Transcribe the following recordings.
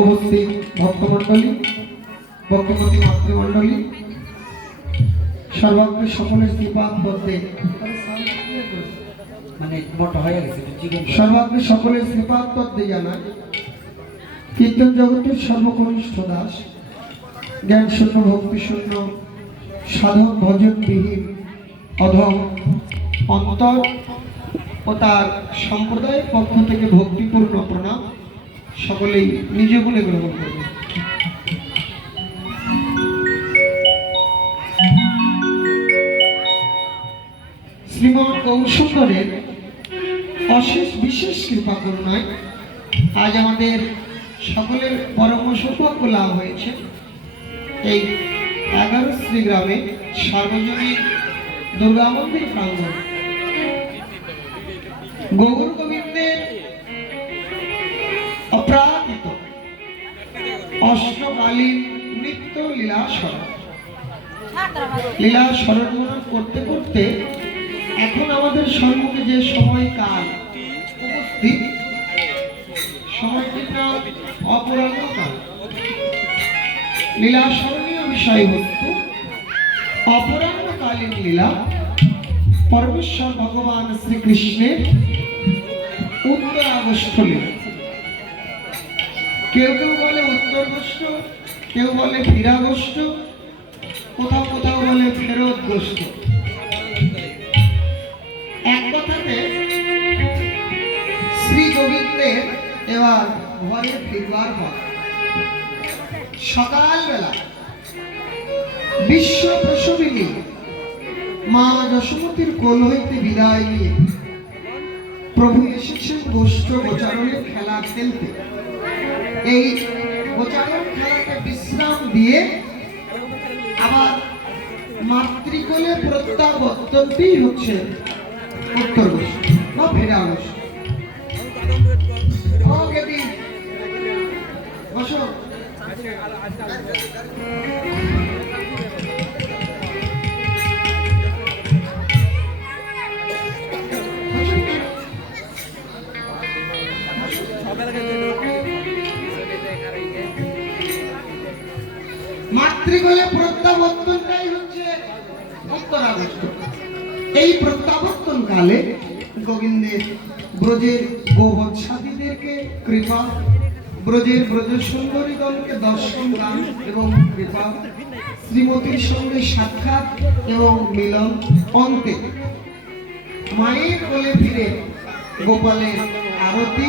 উপস্থিত ভক্তমণ্ডলী, ভক্তিমতী মাতৃমণ্ডলী, সর্বাগ্রে সকলের কৃপা মধ্যে সর্বাগ্রে সকলের কৃপার মধ্যে জানায় কীর্তন জগতের সর্বকনিষ্ঠ দাস, জ্ঞান শূন্য, ভক্তি শূন্য, সাধক ভজনবিহীন অধম অন্তর ও তার সম্প্রদায়ের পক্ষ থেকে ভক্তিপূর্ণ প্রণাম। সকলেই নিজ গুণে গ্রহণ করবে। শ্রীমৎ গৌরসুন্দরের অশেষ বিশেষ কৃপা করুণায় আজ আমাদের সকলের পরম সৌভাগ্য লাভ হয়েছে এই 11 শ্রী গ্রামে সার্বজনীন দুর্গা মন্দির প্রাঙ্গণ গৌর গোবিন্দের অপ্রাকৃত অষ্টকালীন নিত্য লীলা স্মরণ করতে করতে এখন আমাদের সম্মুখে যে সময়কাল উপস্থিত, সময়টির নাম অপরাহ্নকাল। লীলা স্মরণীয় বিষয়বস্তু অপরাহ্নকালীন লীলা পরমেশ্বর ভগবান শ্রীকৃষ্ণের উত্তরাগস্ত লীলা। কেউ কেউ বলে উত্তরগস্ত, কেউ বলে ফিরাগস্ত, কোথাও কোথাও বলে ফেরত গোস্ত। এক কথাতে শ্রী গোবিন্দের এবার ঘরে ফিরবার পর সকালবেলা বিশ্ব প্রসবিনী মা যশোমতীর কোল হইতে বিদায় নিয়ে প্রভু এসেছেন গোষ্ঠ গোচারণের খেলা খেলতে। এই গোচারণ খেলাতে বিশ্রাম দিয়ে আবার মাতৃকোলে প্রত্যাবর্তনটি হচ্ছে উত্তর গোষ্ঠ বা ফেরা গোষ্ঠ। বসো। মাতৃকোলে প্রত্যাবর্তনটাই হচ্ছে উত্তরাগস্ত। এই প্রত্যাবর্তন কালে গোবিন্দের ব্রজের গোবৎসাদীদেরকে কৃপা, ব্রজের ব্রজ সুন্দরীগণকে দর্শন দান এবং কৃপা, শ্রীমতীর সঙ্গে সাক্ষাৎ এবং মিলন, অন্তে মায়ের কোলে ফিরে গোপালের আরতি,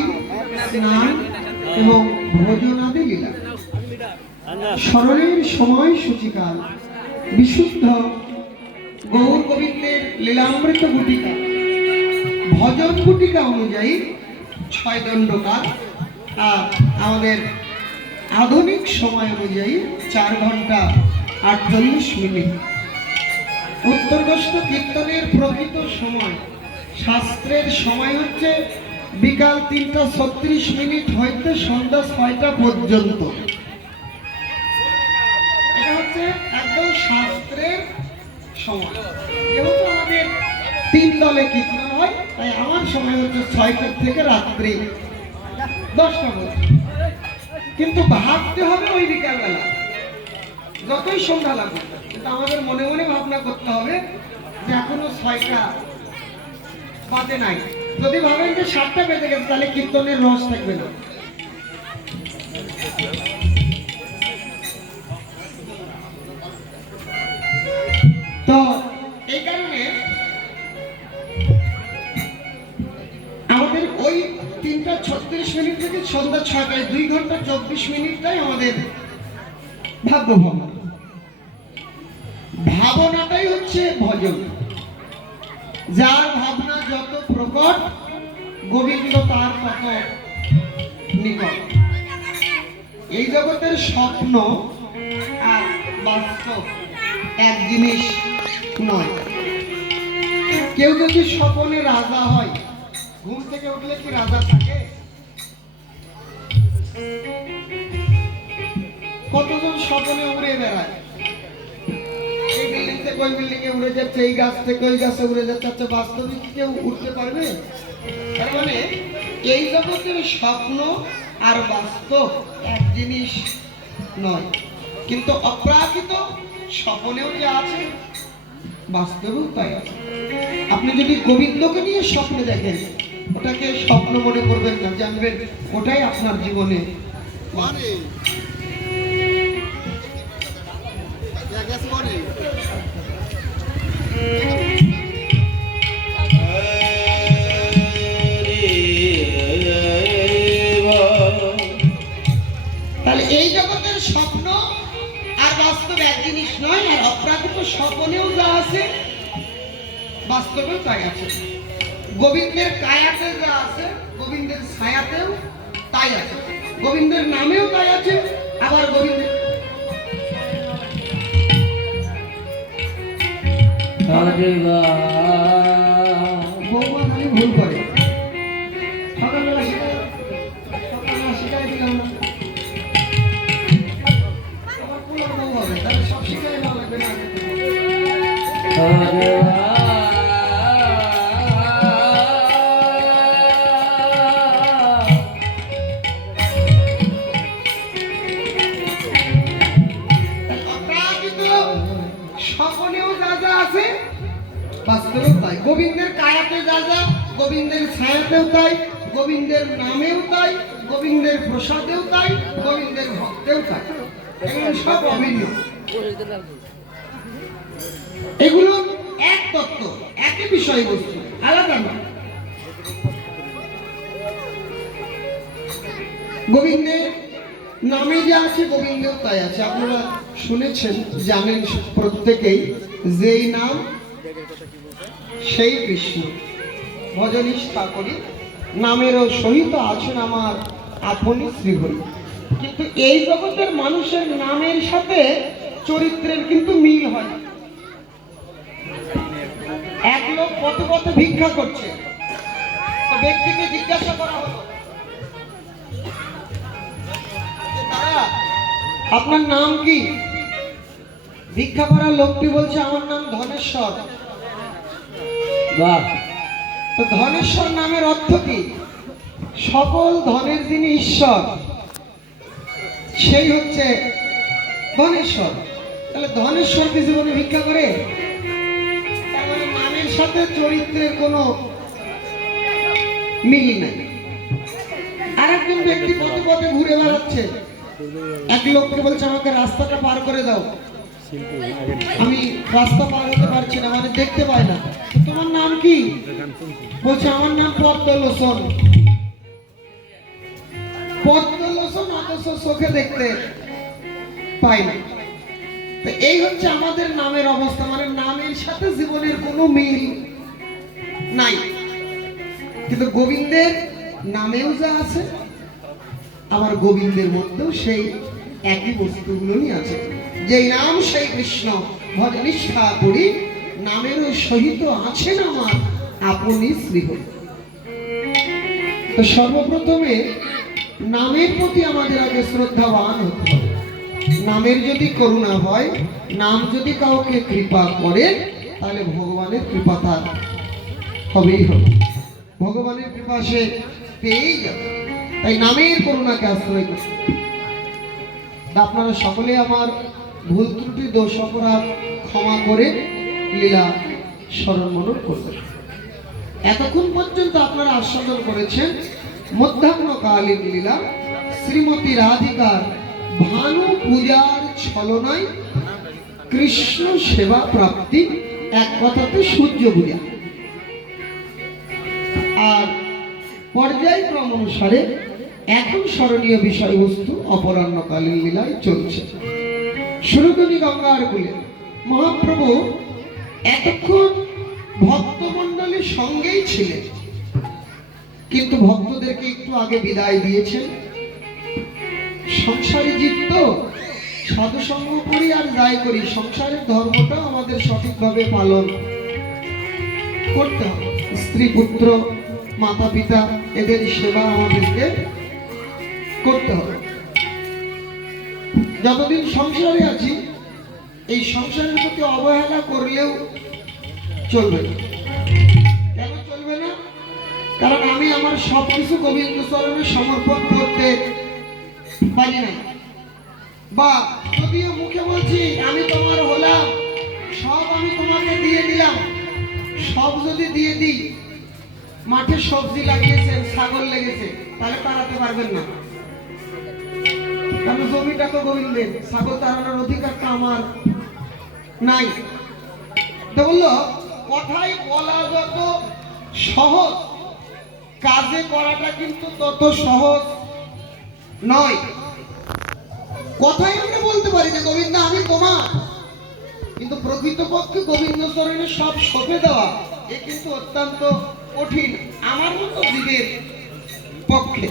স্নান এবং ভোজনাদি লীলা। স্মরণের সময় সূচিকাল বিশুদ্ধ গৌর গোবিন্দের লীলামৃত গুটিকা, ভজন গুটিকা অনুযায়ী 6 দণ্ডকাল, আর আমাদের আধুনিক সময় অনুযায়ী 4 ঘন্টা 48 মিনিট। উত্তরগস্ত কীর্তনের প্রকৃত সময়, শাস্ত্রের সময় হচ্ছে বিকাল 3টা 36 মিনিট হইতে সন্ধ্যা 6টা পর্যন্ত। এটা হচ্ছে একদম শাস্ত্রের সময়। যেহেতু আমাদের 3 দলে কীর্তন হয়, তাই আমার সময় হচ্ছে 6টা থেকে রাত্রি 10টা পর্যন্ত। কিন্তু ভাবতে হবে ওই বিকালবেলা, যতই সন্ধ্যা লাগুক, কিন্তু আমাদের মনে মনে ভাবনা করতে হবে যে এখনো 6টা বাজে নাই। যদি ভাবেন যে 7টা বেজে গেছে, তাহলে কীর্তনের রস থাকবে না। তো এই কারণে আমাদের ওই 3টা 36 মিনিট থেকে সন্ধ্যা 6টায় 2 ঘন্টা 24 মিনিটটাই আমাদের ভাগ্য ভ্রমণ। ভাবনাটাই হচ্ছে ভজন। যার ভাবনা যত প্রকট, গোবিন্দ তার তত নিকট। এই জগতের স্বপ্ন আর বাস্তব এক জিনিস নয়। কেউ যদি স্বপ্নে রাজা হয়, ঘুম থেকে উঠলে কি রাজা থাকে? কতজন স্বপ্নে উড়ে বেড়ায়, এই বিল্ডিং থেকে ওই বিল্ডিং এ উড়ে যাচ্ছে, এই গাছ থেকে ওই গাছে উড়ে যাচ্ছে। আচ্ছা, বাস্তবে কি কেউ উঠতে পারবে? তার মানে এই জগতের স্বপ্ন আর বাস্তব এক জিনিস নয়, কিন্তু অপ্রাকৃত স্বপ্নেও যে আছে বাস্তবেও তাই আছে। আপনি যদি গোবিন্দকে নিয়ে স্বপ্নে দেখেন, ওটাকে স্বপ্ন মনে করবেন না, জানবেন ওটাই আপনার জীবনে তাহলে এই জগতের স্বপ্ন আর বাস্তব এক জিনিস নয়, আর অপ্রাকৃত স্বপ্নেও যা আছে বাস্তবেও তাই আছে। গোবিন্দের কায়াতে যা আছে গোবিন্দের ছায়াতেও তাই আছে, গোবিন্দের নামেও তাই আছে, আবার গোবিন্দের বৌমা খালি ভুল করে। সকালবেলা শিখাই দিলাম না, আবার পুরো বউ হবে, তাহলে সব শিখাই ভালো লাগবে না। স্বপ্নেও যা যা আছে বাস্তবেও তাই, গোবিন্দের কায়াতে যা যা গোবিন্দের ছায়াতেও তাই, গোবিন্দের নামেও তাই, গোবিন্দের প্রসাদেও তাই, গোবিন্দের ভক্তেও তাই, এগুলো সব অভিন্ন। এগুলো এক তত্ত্ব, একই বিষয়বস্তু, আলাদা নয়। গোবিন্দের নামে যা আছে গোবিন্দেও তাই আছে। আপনারা শুনেছেন, জানেন প্রত্যেকেই, যেই নাম সেই কৃষ্ণ, ভজনিষ্ঠা করি নামেরও সহিত আছেন আমার আপনি শ্রীহরি। কিন্তু এই জগতের মানুষের নামের সাথে চরিত্রের কিন্তু মিল হয়। এক লোক পথে পথে ভিক্ষা করছে, তো ব্যক্তিকে জিজ্ঞাসা করা হলো, আপনার নাম কি? ভিক্ষা করার লোকটি বলছে, আমার নাম ধনেশ্বর। বাহ! তো ধনেশ্বর নামের অর্থ কি? সকল ধনের যিনি ঈশ্বর সেই হচ্ছে ধনেশ্বর। তাহলে ধনেশ্বর কি জীবনে ভিক্ষা করে? তার মানে নামের সাথে চরিত্রের কোনো মিল নাই। আর একজন ব্যক্তি পথে পথে ঘুরে বেড়াচ্ছে, এক লোককে বলছে, আমাকে রাস্তাটা পার করে দাও, আমি রাস্তা পার হতে পারছি না, মানে দেখতে পাই না। তোমার নাম কি? বলছে, আমার নাম পদ্মলোচন। পদ্মলোচন অথচ চোখে দেখতে পাই না। তো এই হচ্ছে আমাদের নামের অবস্থা, মানে নামের সাথে জীবনের কোনো মিল নাই। কিন্তু গোবিন্দের নামেও যা আছে, আবার গোবিন্দের মধ্যেও সেই একই বস্তুগুলোই আছে। যেই নাম সেই কৃষ্ণ, ভজনিষ্ঠা করি নামেরও সহিত আছেন আমার আপনি শ্রীহরি। তো সর্বপ্রথমে নামের প্রতি আমাদের আগে শ্রদ্ধাবান হতে হবে। নামের যদি করুণা হয়, নাম যদি কাউকে কৃপা করে, তাহলে ভগবানের কৃপা তার হবেই হবে, ভগবানের কৃপা সে পেয়েই যাবে। তাই নামের করুণাকে আশ্রয় করতে। আপনারা সকলে আমার ভুল ত্রুটি দোষ অপরাধ ক্ষমা করে লীলা স্মরণ মনন করবেন। এতক্ষণ পর্যন্ত আপনারা আস্বাদন করেছেন মধ্যাহ্নকালীন লীলা শ্রীমতী রাধিকার ভানু পূজার ছলনায় কৃষ্ণ সেবা প্রাপ্তি, এক কথাতে সূর্য পূজা। আর পর্যায়ক্রম অনুসারে এখন স্মরণীয় বিষয়বস্তু অপরাহ্নকালীন লীলায় চলছে। সুরতনী গঙ্গার কূলে মহাপ্রভু এতক্ষণ ভক্তমণ্ডলীর সঙ্গেই ছিলেন, কিন্তু ভক্তদেরকে একটু আগে বিদায় দিয়েছেন। সংসারী জীব তো, সাধু সঙ্গ করি আর যাই করি, সংসারের ধর্মটা আমাদের সঠিকভাবে পালন করতে হবে। স্ত্রী পুত্র মাতা পিতা এদের সেবা আমাদেরকে করতে হবে। যতদিন সংসারে আছি, এই সংসারের প্রতি অবহেলা করলেও চলবে না। কেন চলবে না? কারণ আমি আমার সবকিছু গোবিন্দ চরণে সমর্পণ করতে পারি না, বা যদিও মুখে বলছি আমি তোমার হলাম, সব আমি তোমাকে দিয়ে দিলাম, সব যদি দিয়ে দিই, মাঠে সবজি লাগিয়েছেন, ছাগল লেগেছে, তাহলে তাড়াতে পারবেন না, কারণ জমিটা তো গোবিন্দের, ছাগল তাড়ানোর অধিকারটা আমার নাই। তো বললো কথাই বলা যত সহজ, কাজে করাটা কিন্তু তত সহজ নয়। কথাই আমরা বলতে পারি যে গোবিন্দ আমি তোমার, কিন্তু প্রকৃতপক্ষে গোবিন্দ চরণে সব সঁপে দেওয়া এ কিন্তু অত্যন্ত কঠিন আমার মতো জীবের পক্ষে।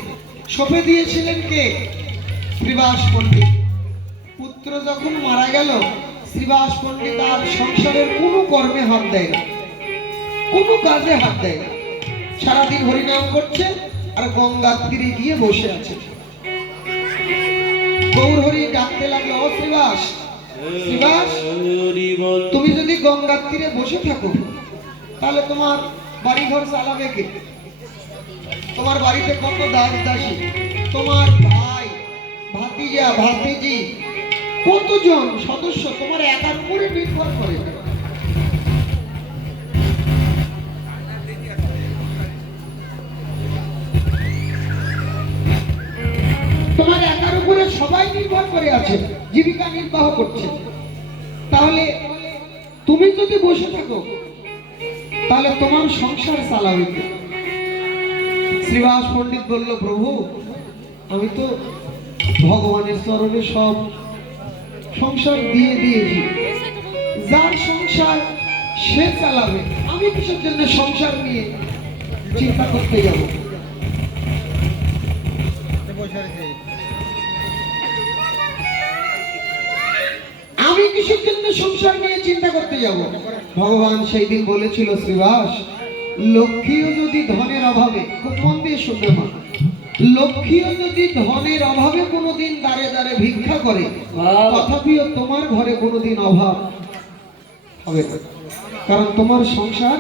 সঁপে দিয়েছিলেন কে? শ্রীবাস পণ্ডিত। পুত্র যখন মারা গেল, শ্রীবাস পণ্ডিত আর সংসারের কোনো কর্মে হাত দেয় না, কোনো কাজে হাত দেয় না, সারাদিন হরিনাম করছে আর গঙ্গার তীরে গিয়ে বসে আছে। গৌর হরি ডাকতে লাগলো, ও শ্রীবাস, শ্রীবাস, তুমি যদি গঙ্গার তীরে বসে থাকো তাহলে তোমার বাড়ি ঘর চালাবে কে? তোমার বাড়িতে কত দাস দাসী, তোমার ভাই ভাতিজা ভাতিজি কতজন সদস্য তোমার একার উপরে নির্ভর করে। তোমার একার উপরে সবাই নির্ভর করে আছে, জীবিকা নির্বাহ করছে, তাহলে তুমি যদি বসে থাকো তাহলে তোমার সংসার চালাবে কে? শ্রীবাস পণ্ডিত বলল, প্রভু আমি তো ভগবানের চরণে সব সংসার দিয়ে দিয়েছি, যার সংসার সে চালাবে, আমি কিসের জন্য সংসার নিয়ে চিন্তা করতে যাব? আমি কিসের জন্য সংসার নিয়ে চিন্তা করতে যাব? ভগবান সেই দিন বলেছিল, শ্রীবাস, লক্ষ্মীও যদি ধনের অভাবে, খুব মন দিয়ে শুনবে মা, লক্ষ্মীও যদি ধনের অভাবে কোনোদিন দাঁড়ে দাঁড়ে ভিক্ষা করে, তথাপিও তোমার ঘরে কোনোদিন অভাব হবে না, কারণ তোমার সংসার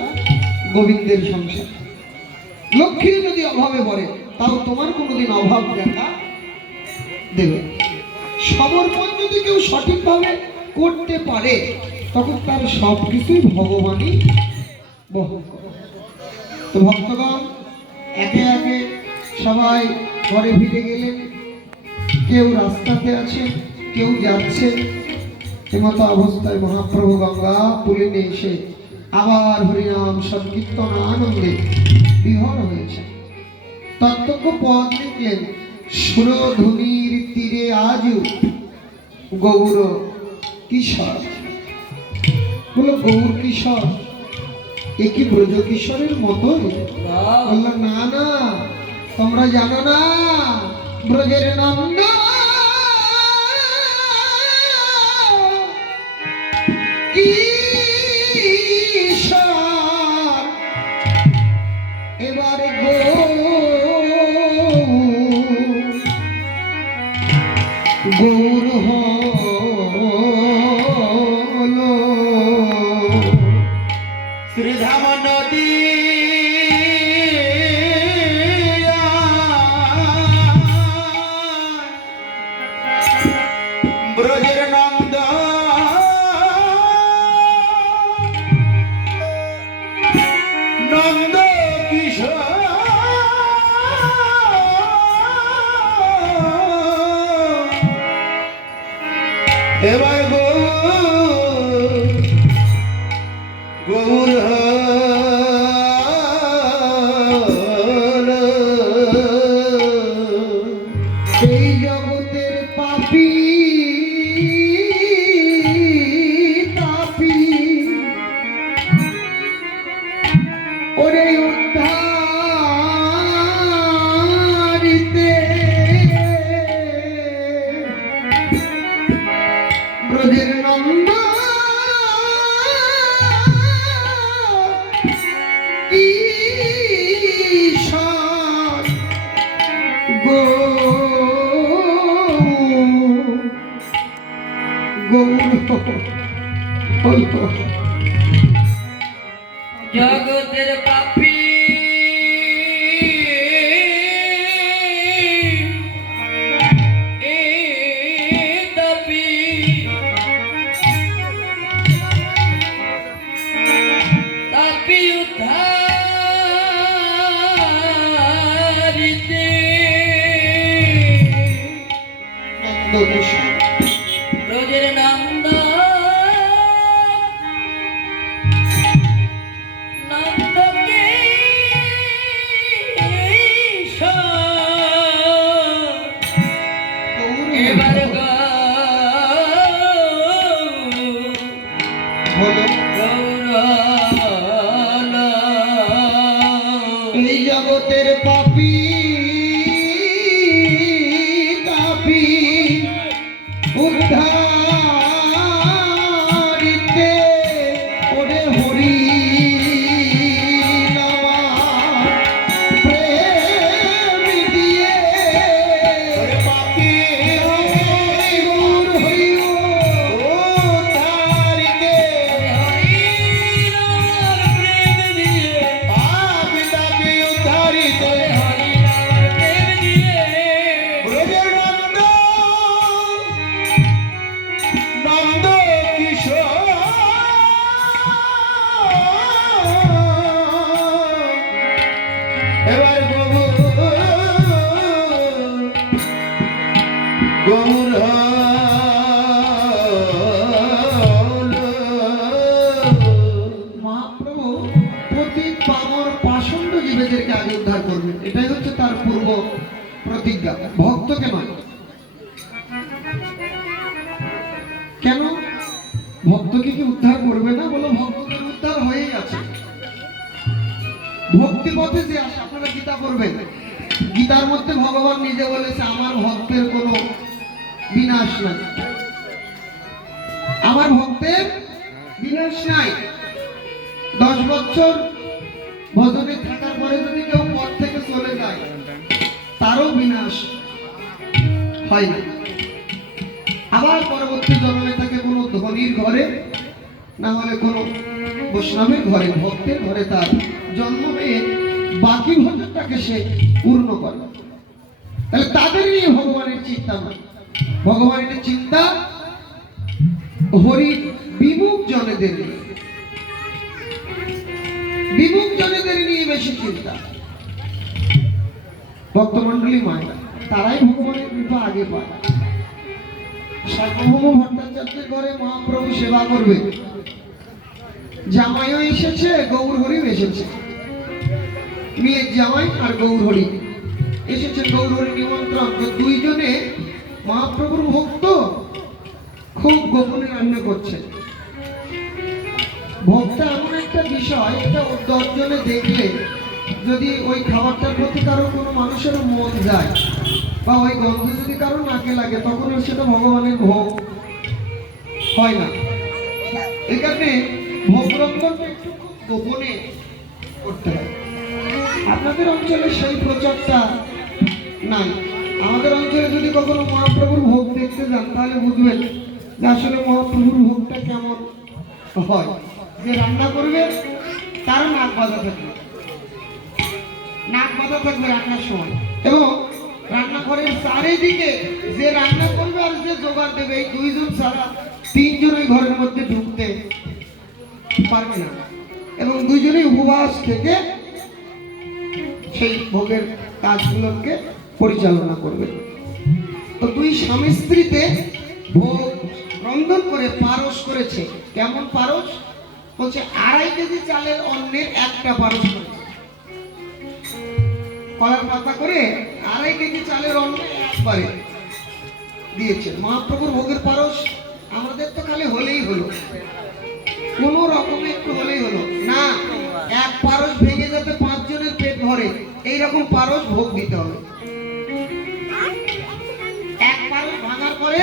গোবিন্দের সংসার। লক্ষ্মীও যদি অভাবে পড়ে, তাও তোমার কোনোদিন অভাব দেখা দেবে। সমর্পণ যদি কেউ সঠিকভাবে করতে পারে, তখন তার সবকিছুই ভগবানই বহন করে। তো ভক্তগণ একে একে সবাই ঘরে ফিরে গেলেন, কেউ রাস্তাতে আছে, কেউ যাচ্ছে। এমতো অবস্থায় মহাপ্রভু গঙ্গা তুলে নিয়ে এসে আবার হরিনাম সংকীর্তন আনন্দে বিহর হয়েছে। তত্ত্বজ্ঞ পদ লিখলেন, সুরধুনির তীরে আজও গৌর কিশোর। বলো, গৌর কিশোর এ কি ব্রজ কিশোরের মতো? বলল, না না, তোমরা জানো না, ব্রজের নন্দ কিশোর এবারে গৌর হলো শ্রীধাম নদী ব্রজের নন্দ নন্দ কিশোর এবার গৌর এই জগতের পাপী তাপী ওরে উদ্ধারিতে ব্রজের নন্দ কিশোর গৌর জগতের পাপী কৃষ্ণ। ব্রজের নন্দ নন্দকে এবার এই জগতের পাপী তাপী উদ্ধারিতে ওরে হরি নামা প্রেম দিয়ে পাপী হরি উদ্ধারিতে নন্দ কিশোর এবার গৌর মহাপ্রভু প্রতি পামর পাষণ্ড জীবেদেরকে আগে উদ্ধার করবেন, এটাই হচ্ছে তার পূর্ব প্রতিজ্ঞা, ভক্তকে নয়। কেন ভক্তকে কি উদ্ধার করবে না? বলো ভক্তদের উদ্ধার হয়েই আছে। ভক্তি পথে যে আসে, আপনারা গীতা করবেন, গীতার মধ্যে ভগবান নিজে বলেছে আমার ভক্তের কোনো বিনাশ নাই, আমার ভক্তের বিনাশ নাই। 10 বছর ভজনে থাকার পরে যদি কেউ পথ থেকে চলে যায় তারও বিনাশ হয় না। আবার পরবর্তী জন্মে থাকে কোনো ধনীর ঘরে, না হলে কোনো বৈষ্ণবের ঘরে, ভক্তের ঘরে তার জন্ম হয়ে বাকি ভজনটাকে সে পূর্ণ করে। তাহলে তাদের নিয়ে ভগবানের চিন্তা নয়, ভগবানের চিন্তা হরি বিমুখ জনেদের নিয়ে, বিমুখ জনেদের নিয়ে বেশি চিন্তা। ভক্তমন্ডলী মায়েরা তারাই ভগবানের কৃপা আগে পায়। সার্বভৌম ভট্টাচার্যের ঘরে মহাপ্রভু সেবা করবে, জামাইও এসেছে, গৌর হরিও এসেছে, মেয়ের জামাই আর গৌর হরি এসেছে। গৌর হরি নিমন্ত্রণ, দুইজনে মহাপ্রভুর ভক্ত খুব গোপনে রান্না করছে। ভক্ত এমন একটা বিষয়, এটা 10 জনে দেখলে যদি ওই খাবারটার প্রতি কারো কোনো মানুষের মন যায় বা ওই গন্ধ যদি কারো নাকে লাগে, তখন সেটা ভগবানের ভোগ হয় না। এই কারণে ভোগ রক্ষণটা একটু খুব গোপনে করতে হয়। আপনাদের অঞ্চলে সেই প্রচারটা নাই। আমাদের অঞ্চলে যদি কখনো মহাপ্রভুর ভোগ দেখতে যান তাহলে বুঝবেন যে আসলে মহাপ্রভুর ভোগটা কেমন হয়। যে রান্না করবে তারও নাক বাঁধা থাকবে, নাক বাঁধা থাকবে রান্নার সময়, এবং রান্নাঘরের চারিদিকে যে রান্না করবে আর যে জোগাড় দেবে, এই 2 জন ছাড়া 3 জন ওই ঘরের মধ্যে ঢুকতে পারবে না, এবং 2 জনেই উপবাস থেকে সেই ভোগের কাজগুলোকে পরিচালনা করবে। তো 2 স্বামী স্ত্রীতে ভোগ রন্ধন করে পারস করেছে। কেমন পারস? বলছে 2.5 কেজি চালের অন্নের একটা পারস করেছে। কলার পাতা করে 2.5 কেজি চালের অন্ন একবারে দিয়েছে। মহাপ্রভুর ভোগের পারস আমাদের তো খালি হলেই হলো, কোনো রকমে একটু হলেই হলো না, এক পারস ভেঙে যাতে 5 জনের পেট ভরে এইরকম পারস ভোগ দিতে হবে। এক পারস ভাঙার পরে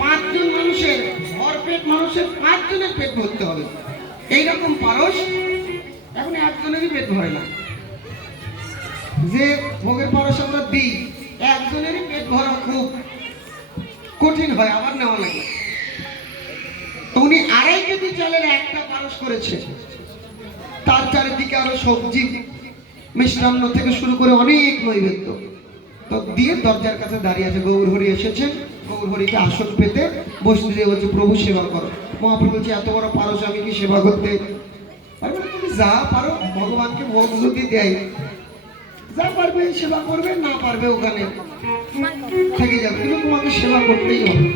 5 জন মানুষের ভরপেট, মানুষের 5 জনের পেট ভরতে হবে এইরকম পারস। এখন একজনেরই পেট ভরে না। যে ভোগের পারস আমরা দিই, একজনেরই পেট ভরা খুব কঠিন হয়, আবার নেওয়া লাগে। তো উনি 2.5 কেজি চালের একটা পারস করেছে, তার চারিদিকে আরো সবজি মিষ্টান্ন থেকে শুরু করে অনেক নৈবেদ্য তো দিয়ে দরজার কাছে দাঁড়িয়ে আছে। গৌর হরি এসেছেন, গৌর হরিকে আসন পেতে বসতে দিয়ে বলছে প্রভু সেবা করো। মহাপ্রভু বলছে এত বড় পারস আমি কি সেবা করতে পারবে না? তুমি যা পারো, ভগবানকে ভোগ যদি দেয় যা পারবে সেবা করবে, না পারবে ওখানে থেকে যাবে, কিন্তু তোমাকে আমাকে সেবা করতেই হবে।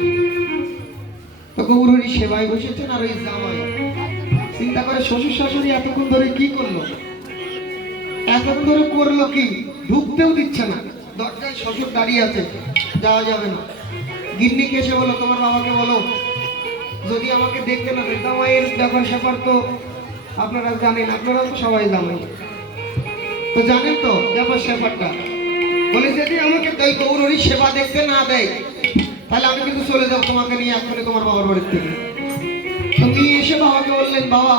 তো গৌরহরি সেবায় বসেছেন, আর ওই জামাই চিন্তা করে শ্বশুর শাশুড়ি এতক্ষণ ধরে কি করলো, এতক্ষণ ধরে করলো কি, ঢুকতেও দিচ্ছে না, দরজায় শ্বশুর দাঁড়িয়ে আছে, যাওয়া যাবে না। গিন্নিকে এসে বলো, তোমার বাবাকে বলো যদি আমাকে দেখতে না দেয়। জামাইয়ের ব্যাপার স্যাপার তো আপনারা জানেন, আপনারা তো সবাই জানেন, তো জানেন তো ব্যাপার স্যাপারটা। বলে যদি আমাকে তাই গৌরহরি সেবা দেখতে না দেয়, তাহলে আমি কিন্তু চলে যাবো তোমাকে নিয়ে এক্ষুনি তোমার বাবার বাড়ির থেকে। তো মেয়ে এসে বাবাকে বললেন, বাবা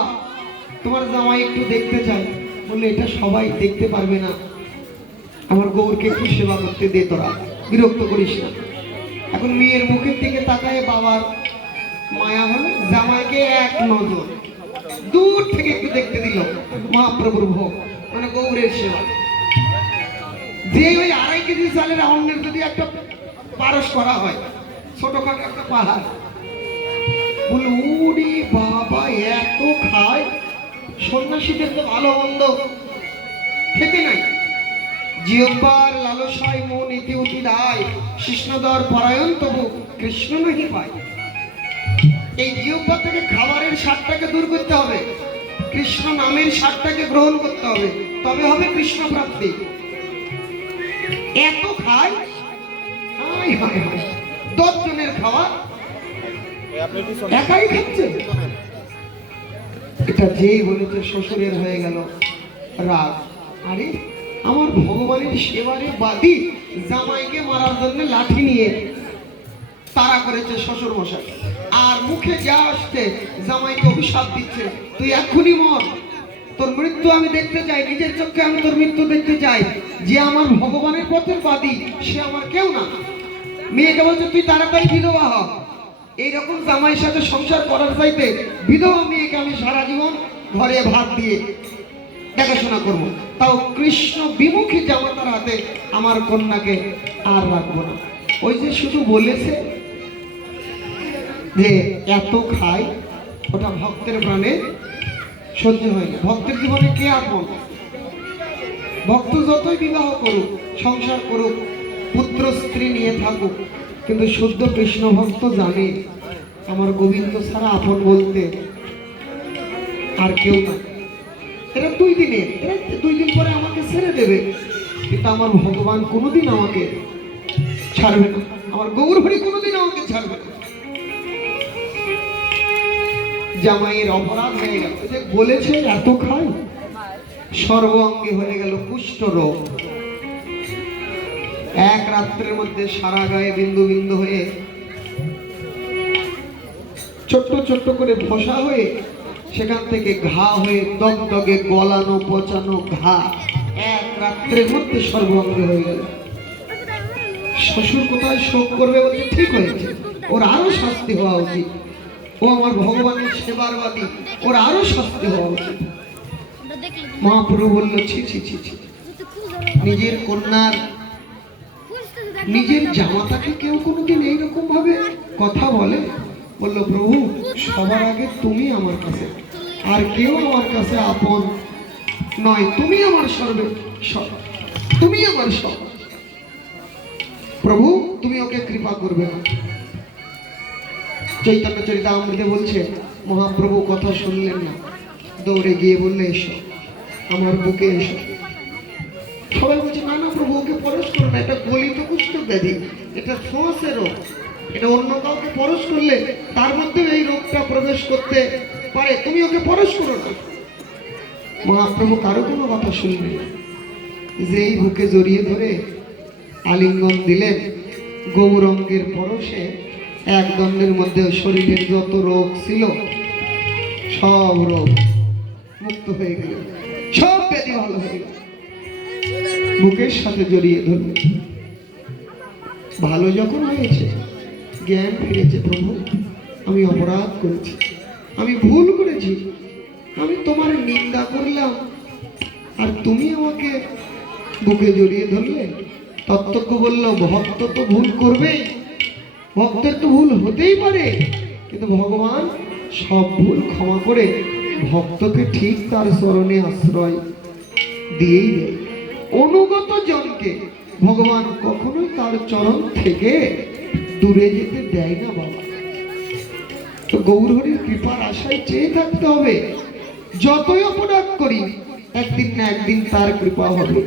তোমার জামাই একটু দেখতে চাই। বললে, এটা সবাই দেখতে পারবে না, আমার গৌরকে একটু সেবা করতে দে, তোরা বিরক্ত করিস না। এখন মেয়ের মুখের দিকে তাকায় বাবার মায়া হলো, জামাইকে এক নজর দূর থেকে একটু দেখতে দিল মহাপ্রভুর ভোগ, মানে গৌরের সেবা। যে ওই 2.5 কেজি চালের অন্যের যদি একটা পারস করা হয়, ছোটখাটো একটা পাহাড়, বলে উড়ি বাবা এত খায়। সন্ন্যাসীদের তো ভালো মন্দ খেতে নাই, জিহ্বার লালসায় মন ইতি উতি দায়, কৃষ্ণদর পরায়ণ তবু কৃষ্ণ নাহি পায়। এই জিহ্বা থেকে খাবারের স্বাদটাকে দূর করতে হবে, কৃষ্ণ নামের স্বাদটাকে গ্রহণ করতে হবে, তবে হবে কৃষ্ণ প্রাপ্তি। এত খায়, হায় হায় হায়, 10 জনের খাওয়া একাই খাচ্ছে। এটা যেই বলেছে শ্বশুরের হয়ে গেল রাগ। আরে আমার ভগবানের সেবারে বাদী জামাইকে মারার জন্য লাঠি নিয়ে তাড়া করেছে শ্বশুর মশাই, আর মুখে যা আসছে জামাইকে অভিশাপ দিচ্ছে, তুই এক্ষুনি মর, তোর মৃত্যু আমি দেখতে চাই, নিজের চোখে আমি তোর মৃত্যু দেখতে চাই। যে আমার ভগবানের পথের বাদী সে আমার কেউ না। মেয়েকে বলছে, তুই তাড়াতাড়ি বিধবা হ। এইরকম জামাইয়ের সাথে সংসার করার চাইতে বিধবা মেয়েকে আমি সারা জীবন ঘরে ভাত দিয়ে দেখাশোনা করবো, তাও কৃষ্ণ বিমুখী জামাতার হাতে আমার কন্যাকে আর রাখবো না। ওই যে শুধু বলেছে যে এত খায়, ওটা ভক্তের প্রাণে সহ্য হয় না। ভক্তের জীবনে কে আপন? ভক্ত যতই বিবাহ করুক, সংসার করুক, পুত্র স্ত্রী নিয়ে থাকুক, কিন্তু শুদ্ধ কৃষ্ণ ভক্ত জানে আমার গোবিন্দ ছাড়া আপন বলতে আর কেউ না। এরা 2 দিনের, এরা 2 দিন পরে আমাকে ছেড়ে দেবে, কিন্তু আমার ভগবান কোনোদিন আমাকে ছাড়বে না, আমার গৌরহরি কোনোদিন আমাকে ছাড়বে না। জামাইয়ের অপরাধ হয়ে গেল, যে বলেছে এত খাই, সর্ব অঙ্গে হয়ে গেল কুষ্ঠ রোগ। এক রাত্রের মধ্যে সারা গায়ে বিন্দু বিন্দু হয়ে, ছোট্ট ছোট্ট করে ফোসা হয়ে, সেখান থেকে ঘা হয়ে দগদগে গলানো পচানো ঘা, এক রাত্রের মধ্যে সর্বাঙ্গে হয়ে গেল। শ্বশুর কোথায় শোক করবে, বলছে ঠিক হয়েছে, ওর আরো শাস্তি হওয়া উচিত, ও আমার ভগবানের সেবার বাদী, ওর আরো শাস্তি হওয়া উচিত। মহাপ্রভু বলল, ছি ছি ছি ছি, নিজের কন্যার, নিজের জামাতাকে কেউ কোনোদিন এইরকম ভাবে কথা বলে? বলল, প্রভু সবার আগে তুমি আমার কাছে, আর কেউ আমার কাছে আপন নয়, তুমি আমার সর্বে, তুমি আমার সব। প্রভু তুমি ওকে কৃপা করবে না। চৈতন্য চরিতামৃতে বলছে, মহাপ্রভু কথা শুনলেন না, দৌড়ে গিয়ে বললে, এসো আমার বুকে এসো। সবাই বলছে, না না প্রভু ওকে পরশ করো না, এটা গলিত কুষ্ঠ ব্যাধি, এটা ছোঁয়াচে রোগ, এটা অন্য কাউকে পরশ করলে তার মধ্যে এই রোগটা প্রবেশ করতে পারে, তুমি ওকে পরশ করো না। মহাপ্রভু কারো কোনো কথা শুনলেন, যেই বুকে জড়িয়ে ধরে আলিঙ্গন দিলেন, গৌরঙ্গের পরশে এক দণ্ডের মধ্যে শরীরের যত রোগ ছিল সব রোগ মুক্ত হয়ে গেল, সব ব্যাধি ভালো হয়ে গেল। বুকের সাথে জড়িয়ে ধরলেন। ভালো যখন হয়েছে, জ্ঞান ফিরেছে, প্রভু আমি অপরাধ করেছি, আমি ভুল করেছি, আমি তোমার নিন্দা করলাম আর তুমি আমাকে বুকে জড়িয়ে ধরলে। তত্ত্বজ্ঞ বলল, ভক্ত তো ভুল করবেই, ভক্তের তো ভুল হতেই পারে, কিন্তু ভগবান সব ভুল ক্ষমা করে ভক্তকে ঠিক তার চরণে আশ্রয় দিয়েই দেয়। অনুগত জনকে ভগবান কখনোই তার চরণ থেকে দূরে যেতে দেয় না বাবা। তো গৌরহরির কৃপার আশায় চেয়ে থাকতে হবে, যতই অপরাধ করি একদিন না একদিন তার কৃপা হবে।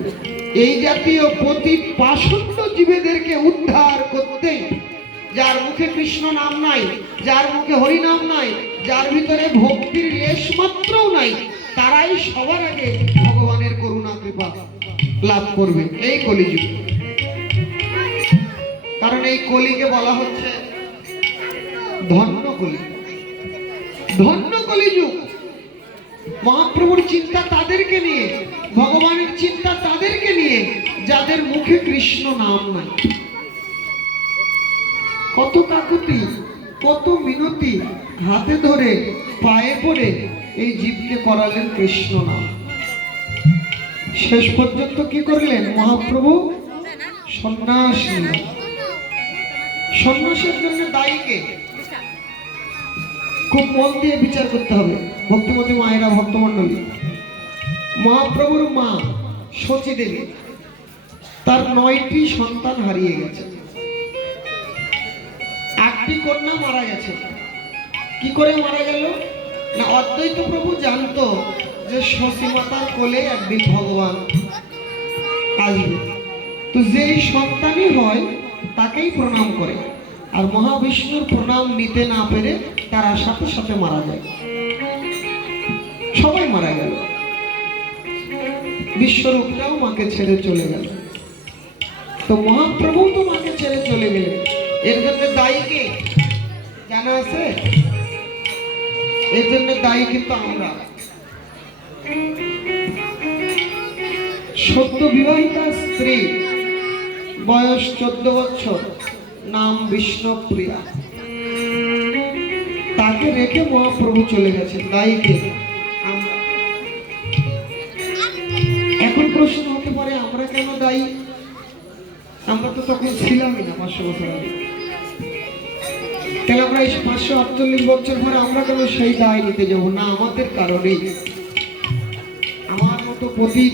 এই জাতীয় প্রতি পাষণ্ড জীবেদেরকে উদ্ধার করতে, যার মুখে কৃষ্ণ নাম নাই, যার মুখে হরি নাম নাই, যার ভিতরে ভক্তির লেশ মাত্রও নাই, তারাই সবার আগে ভগবানের করুণা কৃপা লাভ করবে এই কলিযুগে। কারণ এই কলিকে বলা হচ্ছে ধন্য কলি, ধন্য কলিযুগ। মহাপ্রভুর চিন্তা তাদেরকে নিয়ে, ভগবানের চিন্তা তাদেরকে নিয়ে যাদের মুখে কৃষ্ণ নাম নাই। কত কাকুতি, কত মিনতি, হাতে ধরে পায়ে পড়ে এই জীবকে করালেন কৃষ্ণ নাম। শেষ পর্যন্ত কি করলেন মহাপ্রভু? সন্ন্যাস নিলেন। সন্ন্যাসের জন্য দায়ীকে খুব মন দিয়ে বিচার করতে হবে ভক্তিমতী মায়েরা, ভক্তমণ্ডলী। মহাপ্রভুর মা সচী দেবী তার 9টি সন্তান হারিয়ে গেছে, 8টি কন্যা মারা গেছে। কি করে মারা গেল না, অদ্বৈত প্রভু জানতো যে সচী মাতার কোলে একদিন ভগবান আসবে, তো যেই সন্তানই হয় তাকেই প্রণাম করে, আর মহাবিষ্ণুর প্রণাম নিতে না পেরে তারা সাথে সাথে মারা যায়। সবাই মারা গেল, বিশ্বরূপটাও মাকে ছেড়ে চলে গেল। তো মহাপ্রভু তো মাকে ছেড়ে চলে গেলেন, এর জন্য দায়ী কে জানা আছে? এর জন্য দায়ী কিন্তু আমরা। সদ্য বিবাহিতা স্ত্রী, বয়স 14 বছর, নাম বিষ্ণুপ্রিয়া, তাকে রেখে মহাপ্রভু চলে গেছে, দায়ী কে? আমরা। এখন প্রশ্ন হতে পারে আমরা কেন দায়ী? আমরা তো তখন ছিলামই না 500 বছর আগে, কেন আমরা এই 548 বছর পরে আমরা কেন সেই দায় নিতে যাবো না? আমাদের কারণেই আমার মতো প্রতি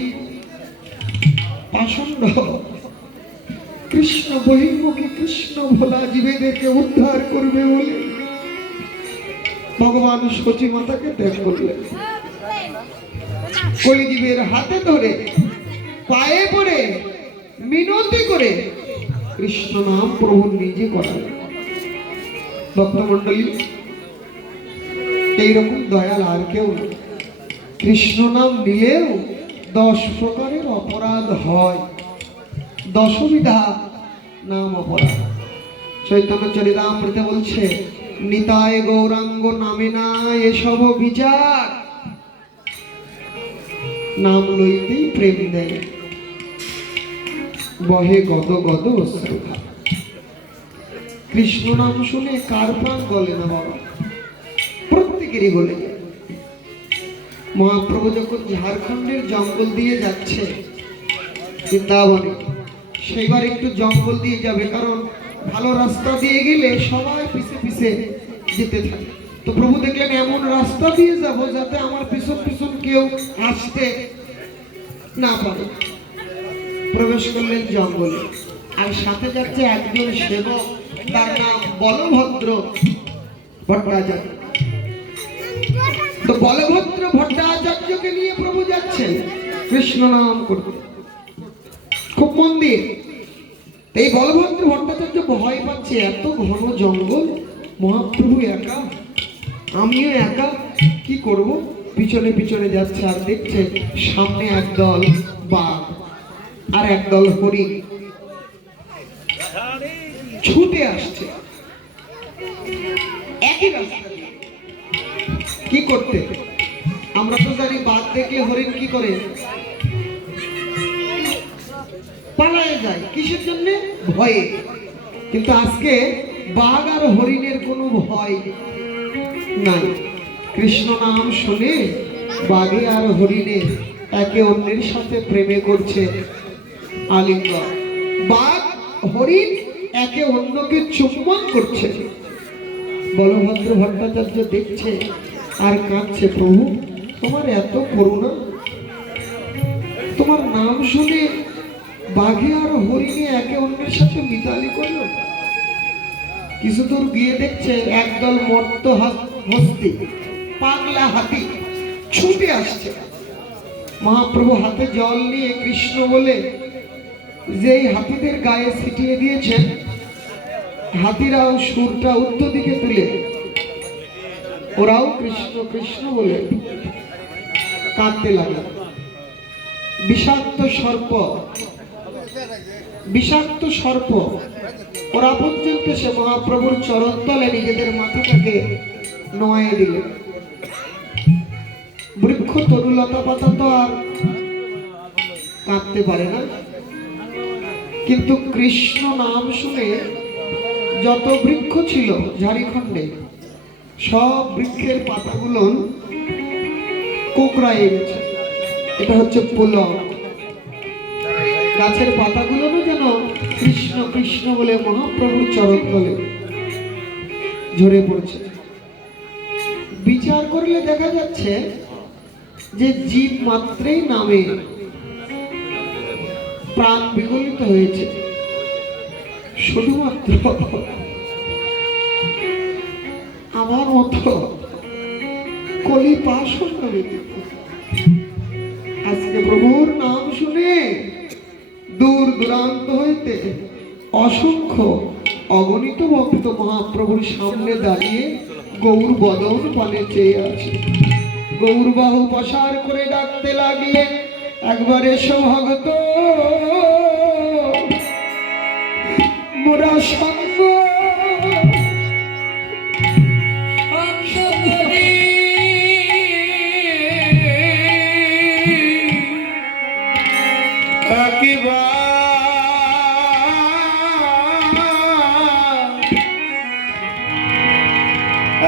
পাষণ্ড কৃষ্ণ বহির্মুখী কৃষ্ণ ভোলা জীবেদেরকে উদ্ধার করবে বলে ভগবান সচী মাতাকে ত্যাগ করলেন। কলিজীবের হাতে ধরে পায়ে পড়ে মিনতি করে কৃষ্ণ নাম প্রভু নিজে করালেন। ভক্তমণ্ডলী, এইরকম দয়াল আর কেউ নেই। কৃষ্ণ নাম নিলেও 10 প্রকারের অপরাধ হয়, 10 বিধা নাম অপরাধ। চৈতন্য চরিতামৃতে বলছে, নিতায় গৌরাঙ্গ নামে না এসব বিচার, নাম লইতেই প্রেম দেয়, বহে গদ গদ অশ্রুধারা। কৃষ্ণ নাম শুনে কার প্রাণ গলে না বাবা? প্রত্যেকেরই গলে। মহাপ্রভু যখন ঝাড়খণ্ডের জঙ্গল দিয়ে যাচ্ছে বৃন্দাবনে, সেইবার একটু জঙ্গল দিয়ে যাবে, কারণ ভালো রাস্তা দিয়ে গেলে সবাই পিছে পিছে যেতে থাকে। তো প্রভু দেখলেন এমন রাস্তা দিয়ে যাব যাতে আমার পিছন পিছন কেউ আসতে না পারে। প্রবেশ করলেন জঙ্গলে, আর সাথে যাচ্ছে একজন সেবক, তার নাম বলভদ্র ভট্টাচার্য। তো বলভদ্র ভট্টাচার্যকে নিয়ে প্রভু যাচ্ছেন কৃষ্ণ নাম করতে, খুব মন দিয়ে। এই বলভদ্র ভট্টাচার্য ভয় পাচ্ছে, এত ঘন জঙ্গল, মহাপ্রভু একা, আমিও একা, কি করব? পিছনে পিছনে যাচ্ছে, আর দেখছে সামনে একদল বাঘ আর একদল হরিণ ছুটে আসছে একই রাস্তা দিয়ে। কি করতে? আমরা তো জানি বাঘ দেখলে হরিণ কি করে? পালায়ে যায়। কিসের জন্য? ভয়ে। কিন্তু আজকে বাঘ আর হরিণের কোনো ভয় নাই। কৃষ্ণ নাম শুনে বাঘে আর হরিণে একে অন্যের সাথে প্রেমে করছে আলিঙ্গন। বাঘ হরিণ একে অন্যকে চুম্বন করছে। বলভদ্র ভট্টাচার্য দেখছে আর কাঁদছে, প্রভু তোমার এত করুণা, তোমার নাম শুনে বাঘে আর হরিণে একে অন্যের সাথে মিতালি করলো। কিছু দূর গিয়ে দেখছে একদল মর্ত হস্তি পাগলা হাতি ছুটে আসছে। মহাপ্রভু হাতে জল নিয়ে কৃষ্ণ বলে যেই হাতিদের গায়ে ছিটিয়ে দিয়েছেন, হাতিরাও সুরটা উত্তর দিকে তুলে ওরাও কৃষ্ণ কৃষ্ণ বলে কাঁদতে লাগলো। বিষাক্ত সর্প ওরা পর্যন্ত সে মহাপ্রভুর চরণ তলে নিজেদের মাথাটাকে নোয়াইয়ে দিলেন। বৃক্ষ তরুলতা পাতা তো আর কাঁদতে পারে না, কিন্তু কৃষ্ণ নাম শুনে যত বৃক্ষ ছিল ঝাড়িখণ্ডে সব বৃক্ষের পাতাগুলো কোঁকড়ায় গেছে। এটা হচ্ছে পুলক। গাছের পাতাগুলো যেন কৃষ্ণ কৃষ্ণ বলে মহাপ্রভুর চরণ তলে ঝরে পড়ছে। বিচার করলে দেখা যাচ্ছে যে জীব মাত্রেই নামে প্রাণ বিগলিত হয়েছে। শুধুমাত্র আমার মতো কলি পাশ হবে আজকে প্রভুর নাম শুনে দূর দূরান্ত হইতে অসংখ্য অগণিত ভক্ত মহাপ্রভুর সামনে দাঁড়িয়ে গৌর বদন পানে চেয়ে আছে। গৌর বাহু প্রসার করে ডাকতে লাগলে, একবার এসো ভগত মোরা সঙ্গ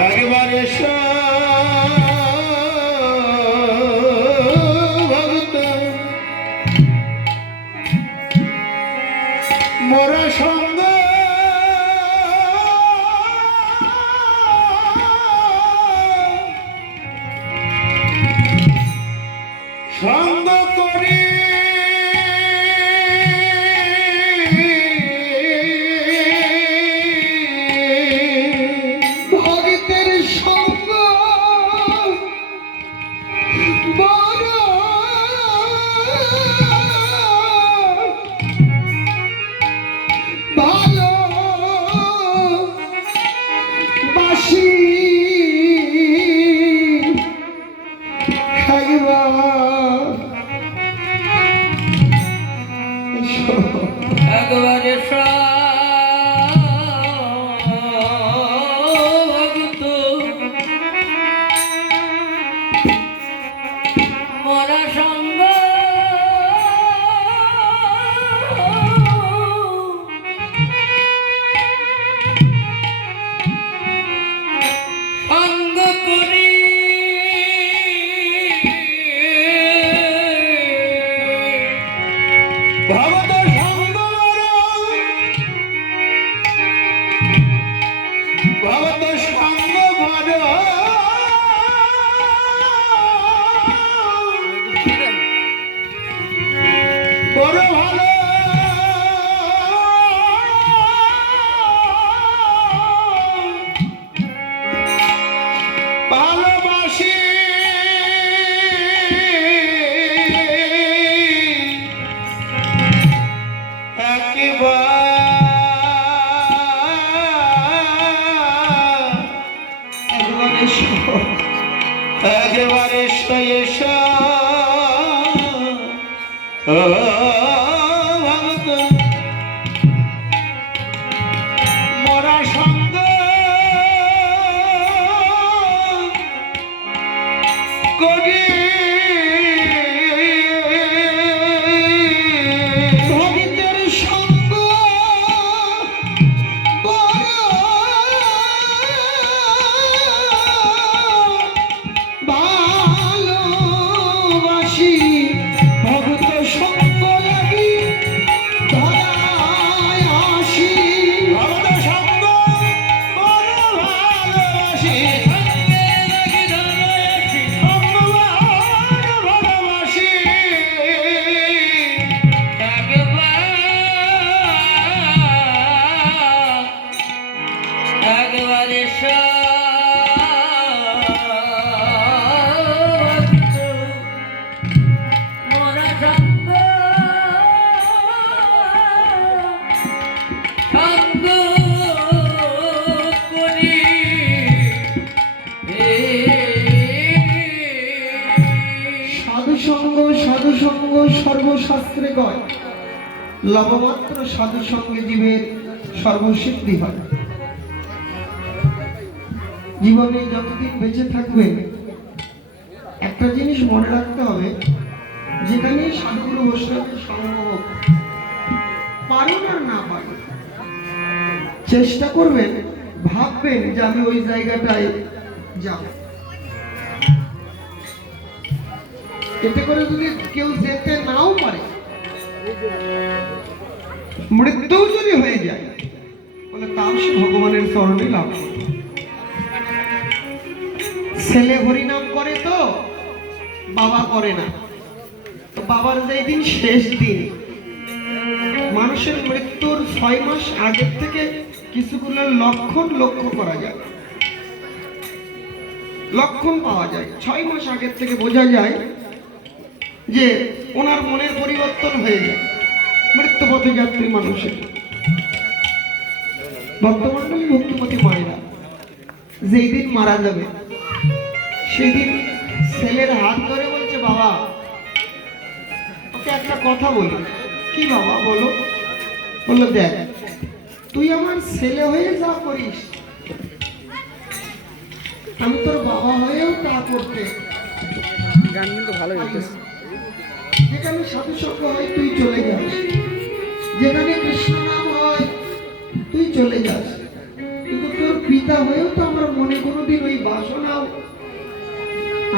একবারে ভক্ত মোরা সঙ্গ সঙ্গ করি একবারে ভক্ত মোরা সঙ্গ সঙ্গ করি ভগত ভগত সঙ্গ ভজ বড় ভালো ভালোবাসি একবারে এসো ভগত মোরা সঙ্গ করি ভক্তের সঙ্গ ভালোবাসি ভক্ত সঙ্গ লাগি ধরায় আসি। ভগত সঙ্গ শাস্ত্রে কয় লবমাত্র সাধু সঙ্গে জীবের সর্বসিদ্ধি হয়। জীবনে যতদিন বেঁচে থাকবেন একটা জিনিস মনে রাখতে হবে, যেখানে সাধুগুরু বৈষ্ণবের সঙ্গ হোক, পারুন আর না পারুন, চেষ্টা করবেন, ভাববেন যে আমি ওই জায়গাটায় যাব। এতে করে যদি কেউ যেতে নাও পারে, মৃত্যু যদি হয়ে যায়, বলে তাও সে ভগবানের চরণে লাভ করবে। ছেলে হরিনাম করে তো বাবা করে না, তো বাবার যেই দিন শেষ দিন, মানুষের মৃত্যুর 6 মাস আগের থেকে কিছুগুলো লক্ষণ লক্ষ্য করা যায়, লক্ষণ পাওয়া যায়। 6 মাস আগের থেকে বোঝা যায় যে ওনার মনের পরিবর্তন হয়ে যায়। মৃত্যুপথে যাত্রী মানুষের ভক্তমন্ডলী, ভক্তিপতি মায়েরা যেই দিন মারা যাবে সেই দিন ছেলের হাত ধরে বলছে, বাবা ওকে একটা কথা বলি। কি বাবা বলো? বললো, দেখ তুই আমার ছেলে হয়ে যা করিস, আমি তোর বাবা হয়েও তা করতে। গান কিন্তু ভালো হইতেছে। যেখানে সাধু সঙ্গ হয় তুই চলে যাস, যেখানে কৃষ্ণ নাম হয় তুই চলে যাস, কিন্তু তোর পিতা হয়েও তো আমার মনে কোনোদিন ওই বাসনাও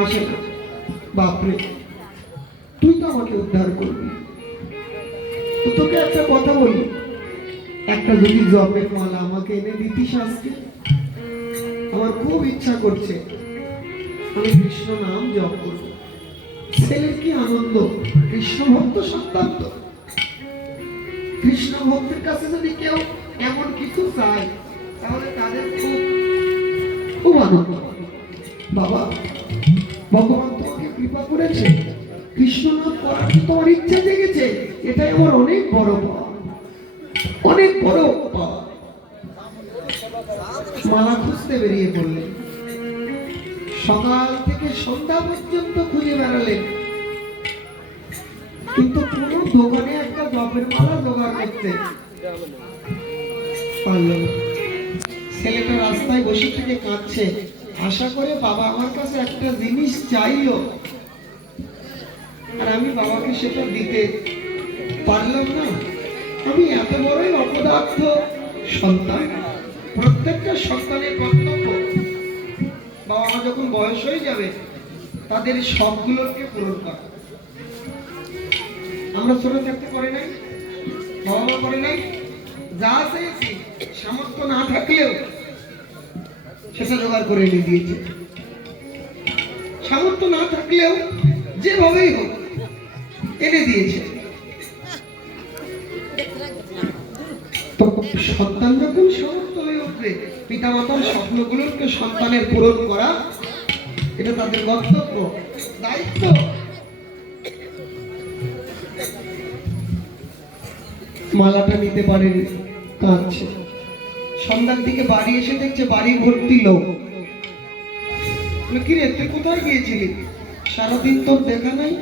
আসে না। বাপরে, তুই তো আমাকে উদ্ধার করবি। তো তোকে একটা কথা বলি, একটা যদি জপের মালা আমাকে এনে দিতিস আজকে, আমার খুব ইচ্ছা করছে আমি কৃষ্ণ নাম জপ করব। ছেলের কি আনন্দ, কৃষ্ণ ভক্ত সন্তান তো। কৃষ্ণ ভক্তের কাছে যদি কেউ এমন কিছু চায়, তাহলে তাদের খুব খুব আনন্দ। বাবা, ভগবান তোমাকে কৃপা করেছে, কৃষ্ণ নাম করার তোমার ইচ্ছা জেগেছে, এটাই আমার অনেক বড় পাওয়া, অনেক বড় পাওয়া। মালা খুঁজতে বেরিয়ে পড়লেন, সকাল থেকে সন্ধ্যা পর্যন্ত খুঁজে বেড়ালেন, কিন্তু কোনো দোকানে একটা জপের মালা জোগাড় করতে পারলেন না। ছেলেটা রাস্তায় বসে থেকে কাঁদছে, আশা করে বাবা আমার কাছে একটা জিনিস চাইলো, আর আমি বাবাকে সেটা দিতে পারলাম না। আমি এত বড়ই অপদার্থ সন্তান। প্রত্যেকটা সন্তানের কর্তব্য বাবা মা যখন বয়স হয়ে যাবে তাদের শখগুলোকে পূরণ করা। আমরা ছোট থাকতে করে নাই, বাবা মা করে নাই, যা চেয়েছি সামর্থ্য না থাকলেও সেটা জোগাড় করে এনে দিয়েছে। সামর্থ্য না থাকলেও যেভাবেই হোক এনে দিয়েছে। তো সন্তান যখন সামর্থ্য হয়ে উঠবে, পিতা মাতার স্বপ্নগুলোকে সন্তানের পূরণ করা, এটা তাদের কর্তব্য, দায়িত্ব। মালাটা নিতে পারেন, কাঁদছে। সন্ধ্যার দিকে বাড়ি এসে দেখছে বাড়ি ভর্তি লোক। কি রে, তুই কোথায় গিয়েছিলি? সারাদিন তোর দেখা নাই,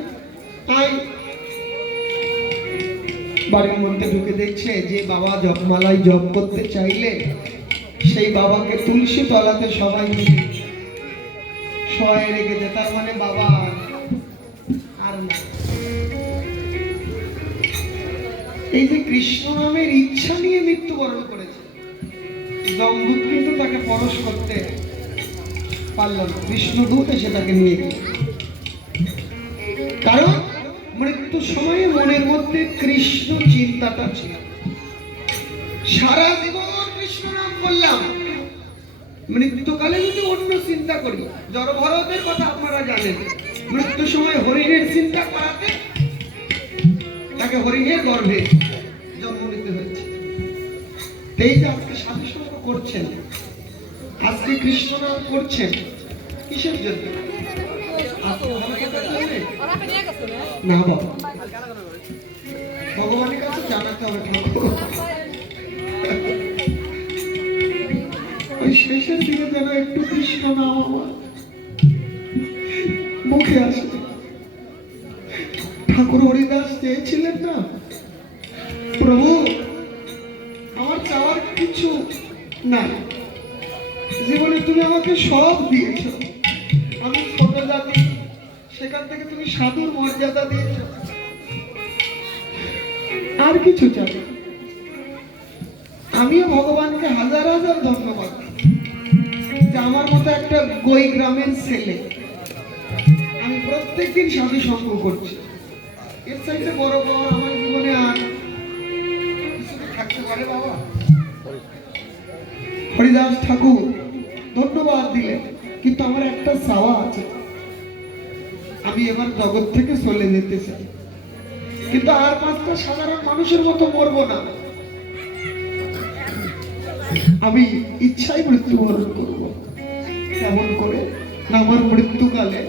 আয়। বাড়ির মধ্যে ঢুকে দেখছে যে বাবা জপমালায় জপ করতে চাইলে সেই বাবাকে তুলসী তলাতে সবাই মিলে সবাই রেখেছে। তার মানে বাবা আর না। এই যে কৃষ্ণ নামের ইচ্ছা নিয়ে মৃত্যুবরণ করেছে, যমদূত কিন্তু তাকে পরশ করতে পারল না, বিষ্ণুদূত এসে তাকে নিয়ে গেল। কারণ মৃত্যুর সময়ে মনের মধ্যে কৃষ্ণ চিন্তাটা ছিল। সারা জীবন কৃষ্ণ নাম করলাম, মৃত্যুকালে যদি অন্য চিন্তা করি, জড়ভরতের কথা আপনারা জানেন, মৃত্যুর সময় হরিণের চিন্তা করাতে তাকে হরিণের গর্ভে জন্ম নিতে হচ্ছে। এই যে আজকে সাধু সঙ্গ করছেন, আজকে কৃষ্ণ নাম করছেন, কিসের জন্য? না বাবা, ভগবানের কাছে জানাতে হবে। ওই শেষের দিকে যেন একটু কৃষ্ণ নাম আমার মুখে আসে। ঠাকুর ঠাকুর হরিদাস চেয়েছিলেন না, প্রভু আমার চাওয়ার কিছু নাই, জীবনে তুমি আমাকে সব দিয়েছো, আমি ছোট জাতি, সেখান থেকে তুমি সাধুর মর্যাদা দিয়েছো, আর কিছু চাই না। আমিও ভগবানকে হাজার হাজার ধন্যবাদ যে আমার মতো একটা গই গ্রামের ছেলে, আমি প্রত্যেকদিন সাধু সঙ্গ করছি। এর চাইতে বড় পাওয়া আমার জীবনে আর কিছু কি থাকতে পারে বাবা? হরিদাস ঠাকুর ধন্যবাদ দিলেন, কিন্তু আমার একটা চাওয়া আছে, আমি এবার জগৎ থেকে চলে যেতে চাই, কিন্তু আর 5টা সাধারণ মানুষের মতো মরবো না, আমি ইচ্ছাই মৃত্যুবরণ করব। কেমন করে? না, আমার মৃত্যুকালে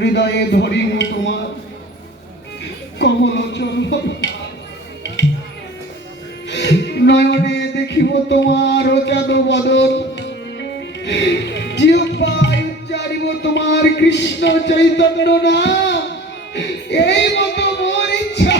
হৃদয়ে ধরিনু তোমার কমল চরণ, নয়নে দেখিব তোমার চাঁদ বদন, জিহ্বায় উচ্চারিব তোমার কৃষ্ণ চৈতন্য নাম, এই মতো মোর ইচ্ছা।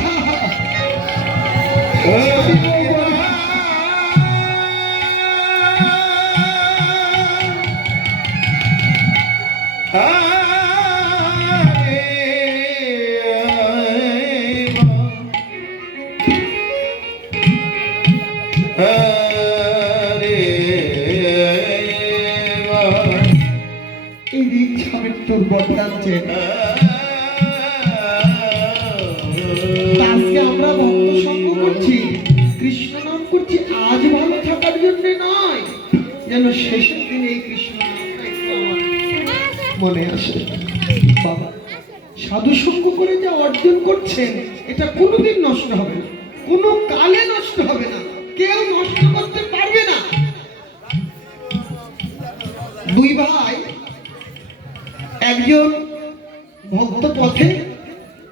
এই ইচ্ছা মৃত্যুর বদলান চেয়ে আজকে আমরা ভক্ত সঙ্গ করছি, কৃষ্ণ নাম করছি, আজ ভালো থাকার জন্য নয়, যেন শেষের দিনে এই কৃষ্ণ নামটা একটু আমার মনে আসে। বাবা সাধু সঙ্গ করে যা অর্জন করছেন এটা কোনোদিন নষ্ট হবে না, কোনো কালে নষ্ট হবে না, কেউ নষ্ট করতে পারবে না। দুই ভাই, একজন ভক্ত পথে,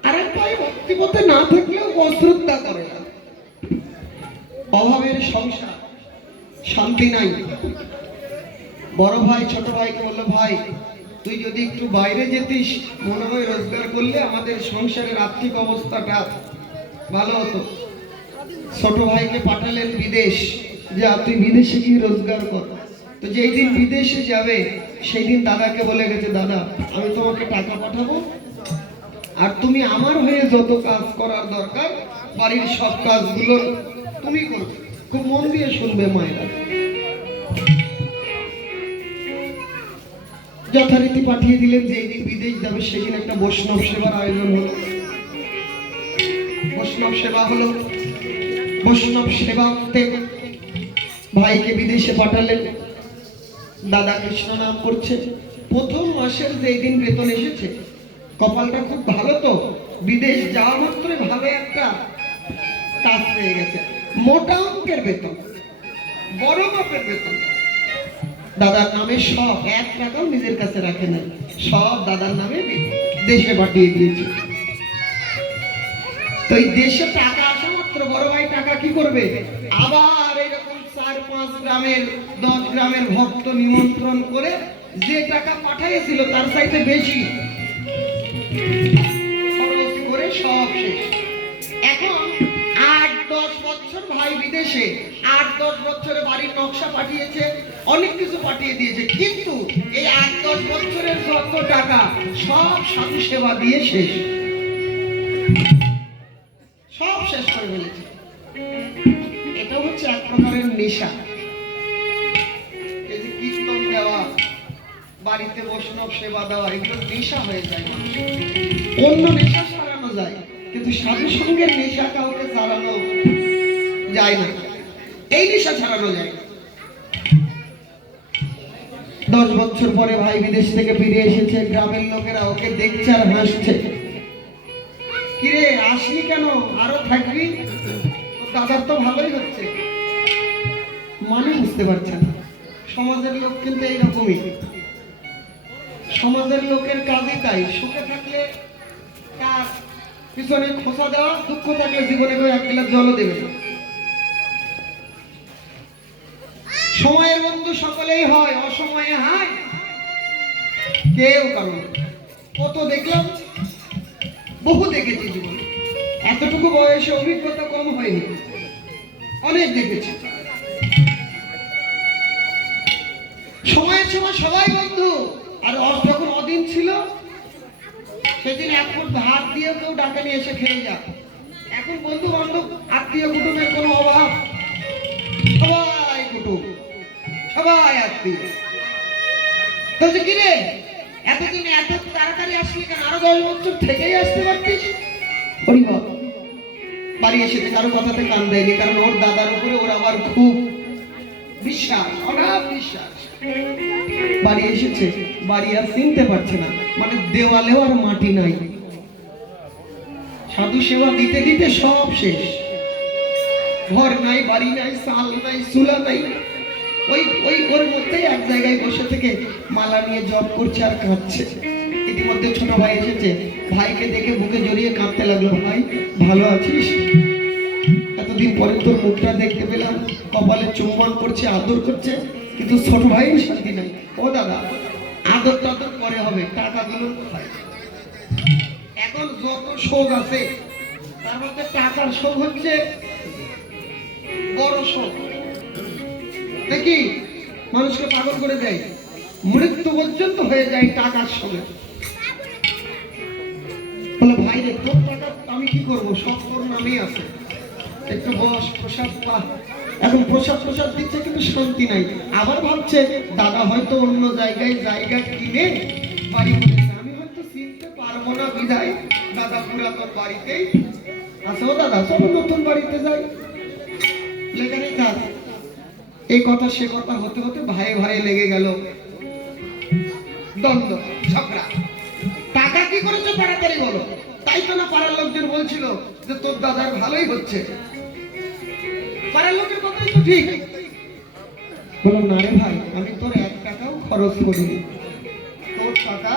আরেক ভাই ভক্তি পথে না থাকলেও অশ্রদ্ধা করে না, অভাবের সংসার, শান্তি নাই। বড় ভাই ছোট ভাইকে বললো, ভাই তুই যদি একটু বাইরে যেতিস, মনে হয় রোজগার করলে আমাদের সংসারের আর্থিক অবস্থাটা ভালো হতো। ছোট ভাইকে পাঠালেন বিদেশ, যে তুই বিদেশে গিয়ে রোজগার কর। তো যেই দিন বিদেশে যাবে সেই দিন দাদাকে বলে গেছে, দাদা আমি তোমাকে টাকা পাঠাবো, আর তুমি আমার হয়ে যত কাজ করার দরকার বাড়ির সব কাজগুলো তুমি করবে। খুব মন দিয়ে শুনবে মায়েরা। যথারীতি পাঠিয়ে দিলেন, যেই দিন বিদেশ যাবে সেদিন একটা বৈষ্ণব সেবার আয়োজন হলো। বৈষ্ণব সেবা হলো, বৈষ্ণব সেবা করতে ভাইকে বিদেশে পাঠালেন। দাদা কৃষ্ণ নাম করছে, প্রথম মাসের যেই দিন বেতন এসেছে, কপালটা খুব ভালো, তো বিদেশ যাওয়া মাত্র ভালো একটা কাজ পেয়ে গেছে, মোটা অঙ্কের বেতন, বড় মাপের বেতন। দাদার নামে সব, 1 টাকাও নিজের কাছে রাখে নাই, সব দাদার নামে দেশে পাঠিয়ে দিয়েছে। তো এই দেশে টাকা আসা মাত্র বড় ভাই টাকা কি করবে, আবার এরকম 4-5 গ্রামের 10 গ্রামের ভক্ত নিমন্ত্রণ করে যে টাকা পাঠিয়েছিল তার চাইতে বেশি খরচ করে সব শেষ। এখন 8-10 বছর ভাই বিদেশে, 8-10 বছরে বাড়ির নকশা পাঠিয়েছে, অনেক কিছু পাঠিয়ে দিয়েছে, কিন্তু এই 8-10 বছরের যত টাকা সব সাধু সেবা দিয়ে শেষ, সব শেষ করে ফেলেছে। এটা হচ্ছে এক প্রকারের নেশা। এই যে কীর্তন দেওয়া, বাড়িতে বৈষ্ণব সেবা দেওয়া, এগুলো নেশা হয়ে যায়। অন্য নেশা সারানো যায়, কিন্তু সাধু সঙ্গের নেশা কাউকে সারানো যায় না, এই নেশা ছাড়ানো যায় না। 10 বছর পরে ভাই বিদেশ থেকে ফিরে এসেছে, গ্রামের লোকেরা ওকে দেখছে আর হাসছে। কিরে আসলি কেন, আরো থাকবি, দাদার তো ভালোই হচ্ছে। মানে বুঝতে পারছে না, সমাজের লোক কিন্তু এইরকমই, সমাজের লোকের কাজই তাই, সুখে থাকলে তার পিছনে খোঁচা দেওয়া, দুঃখ থাকলে জীবনে কেউ 1 গ্লাস জলও দেবে না। সময়ের বন্ধু সকলেই হয়, অসময়ে হায় কেউ কারণ। কত দেখলাম, বহু দেখেছি জীবনে। এতটুকু বয়সে অভিজ্ঞতা কম হয়নি, অনেক দেখেছি। সময়ের সময় সবাই বন্ধু, আর যখন অদিন ছিল সেদিন এক ফুট ভাত দিয়ে কেউ ডাকে নিয়ে এসে খেয়ে যা। এখন বন্ধু বান্ধব আত্মীয় কুটুমের কোনো অভাব, সবাই কুটুম, সবাই আত্মীয়। তো কি রে, এতদিন এত তাড়াতাড়ি আসলি কেন? আরো 10 বছর থেকেই আসতে পারতিস। হরিবাব বাড়ি এসেছে, কারো কথাতে কান দেয়নি, কারণ ওর দাদার উপরে ওর আবার খুব বিশ্বাস, অগাধ বিশ্বাস। বাড়ি এসেছে, বাড়ি আর চিনতে পারছে না, মানে দেওয়ালেও আর মাটি নাই। সাধু সেবা দিতে দিতে সব শেষ, ঘর নাই, বাড়ি নাই, চাল নাই, চুলা নাই। ওই ওই ওর মধ্যেই এক জায়গায় বসে থেকে মালা নিয়ে জপ করছে আর কাঁদছে। ইতিমধ্যে ছোট ভাই এসেছে, ভাইকে দেখে বুকে জড়িয়ে কাঁদতে লাগলো। ভাই ভালো আছিস? এতদিন পরে তোর মুখটা দেখতে পেলাম। কপালে চুম্বন করছে, আদর করছে, কিন্তু ছোট ভাই শান্তি নাই। ও দাদা, আদর টাদর পরে হবে, টাকাগুলো কোথায়? এখন যত শোক আছে তার মধ্যে টাকার শোক হচ্ছে বড় শোক। দেখি মানুষকে পাগল করে দেয়, মৃত্যু পর্যন্ত হয়ে যায় টাকার সঙ্গে। বলে ভাই রে, তোর টাকা আমি কি করবো, সব তোর নামেই আছে, একটু বস, প্রসাদ পা। এখন প্রসাদ দিচ্ছে কিন্তু শান্তি নাই। আবার ভাবছে দাদা হয়তো অন্য জায়গায় জায়গা কিনে বাড়ি করেছে, আমি হয়তো চিনতে পারবো না বিধায় দাদা পুরাতন বাড়িতেই আছে। ও দাদা, চলো নতুন বাড়িতে যাই, লেখানেই থাক। এই কথা সে কথা হতে হতে ভাই ভাই লেগে গেল, দ্বন্দ্ব, ঝগড়া। টাকা কি করেছো তাড়াতাড়ি বলো। তাই তো না পাড়ার লোকজন বলছিল যে তোর দাদার ভালোই হচ্ছে। পাড়ার লোকের কথাই তো ঠিক। বলো না রে ভাই, আমি তোর 1 টাকাও খরচ করিনি, তোর টাকা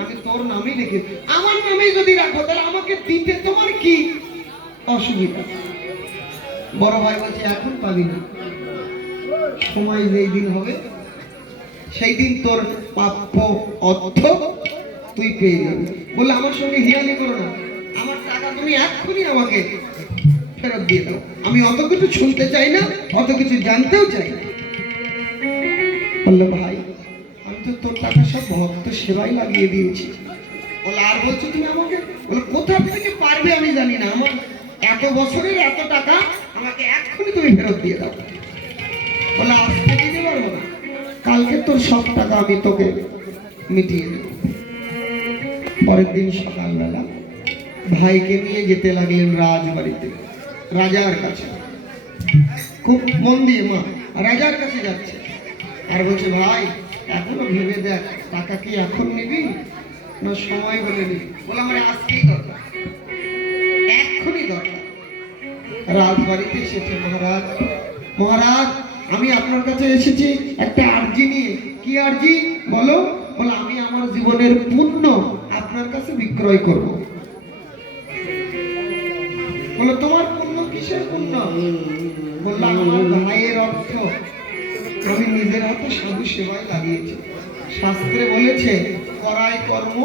আমি তোর নামেই রেখে, আমার নামেই যদি রাখো তাহলে আমাকে দিতে তোমার কি অসুবিধা? বড় ভাই বলছে এখন পাবি না, সময় যেই দিন হবে সেই দিন তোর প্রাপ্য অর্থ তুই পেয়ে যাবি। বলে আমার সঙ্গে হিয়ালি করো না, আমার টাকা তুমি এক্ষুনি আমাকে ফেরত দিয়ে দাও। আমি অত কিছু শুনতে চাই না, অত কিছু জানতেও চাই না। বললো ভাই, আমি তো তোর টাকা সব ভক্ত সেবাই লাগিয়ে দিয়েছি। বলে আর বলছো তুমি আমাকে? বলে কোথা থেকে পারবে আমি জানি না, আমার এত বছরের এত টাকা আমাকে এক্ষুনি তুমি ফেরত দিয়ে দাও। বলে আজকে দিতে পারবো না, কালকে তোর সব টাকা আমি তোকে মিটিয়ে দেব। পরের দিন সকালবেলা ভাইকে নিয়ে যেতে লাগলেন রাজবাড়িতে, রাজার কাছে। খুব মন দিয়ে মা রাজার কাছে যাচ্ছে আর বলছে ভাই এখনো ভেবে দেখ, টাকা কি এখন নিবি না সময় বলে নিবি? বলে আমার আজকেই দরকার, এক্ষুনি দরকার। রাজবাড়িতে এসেছে। মহারাজ, মহারাজ আমি আপনার কাছে এসেছি একটা আর্জি নিয়ে। কি আর্জি বলো? বলে আমি আমার জীবনের পুণ্য আপনার কাছে বিক্রয় করব। বলে তোমার পুণ্য কিসের পুণ্য? বললাম আমার ভাইয়ের অর্থ আমি নিজের হাতে সাধু সেবায় লাগিয়েছি। শাস্ত্রে বলেছে করায় কর্ম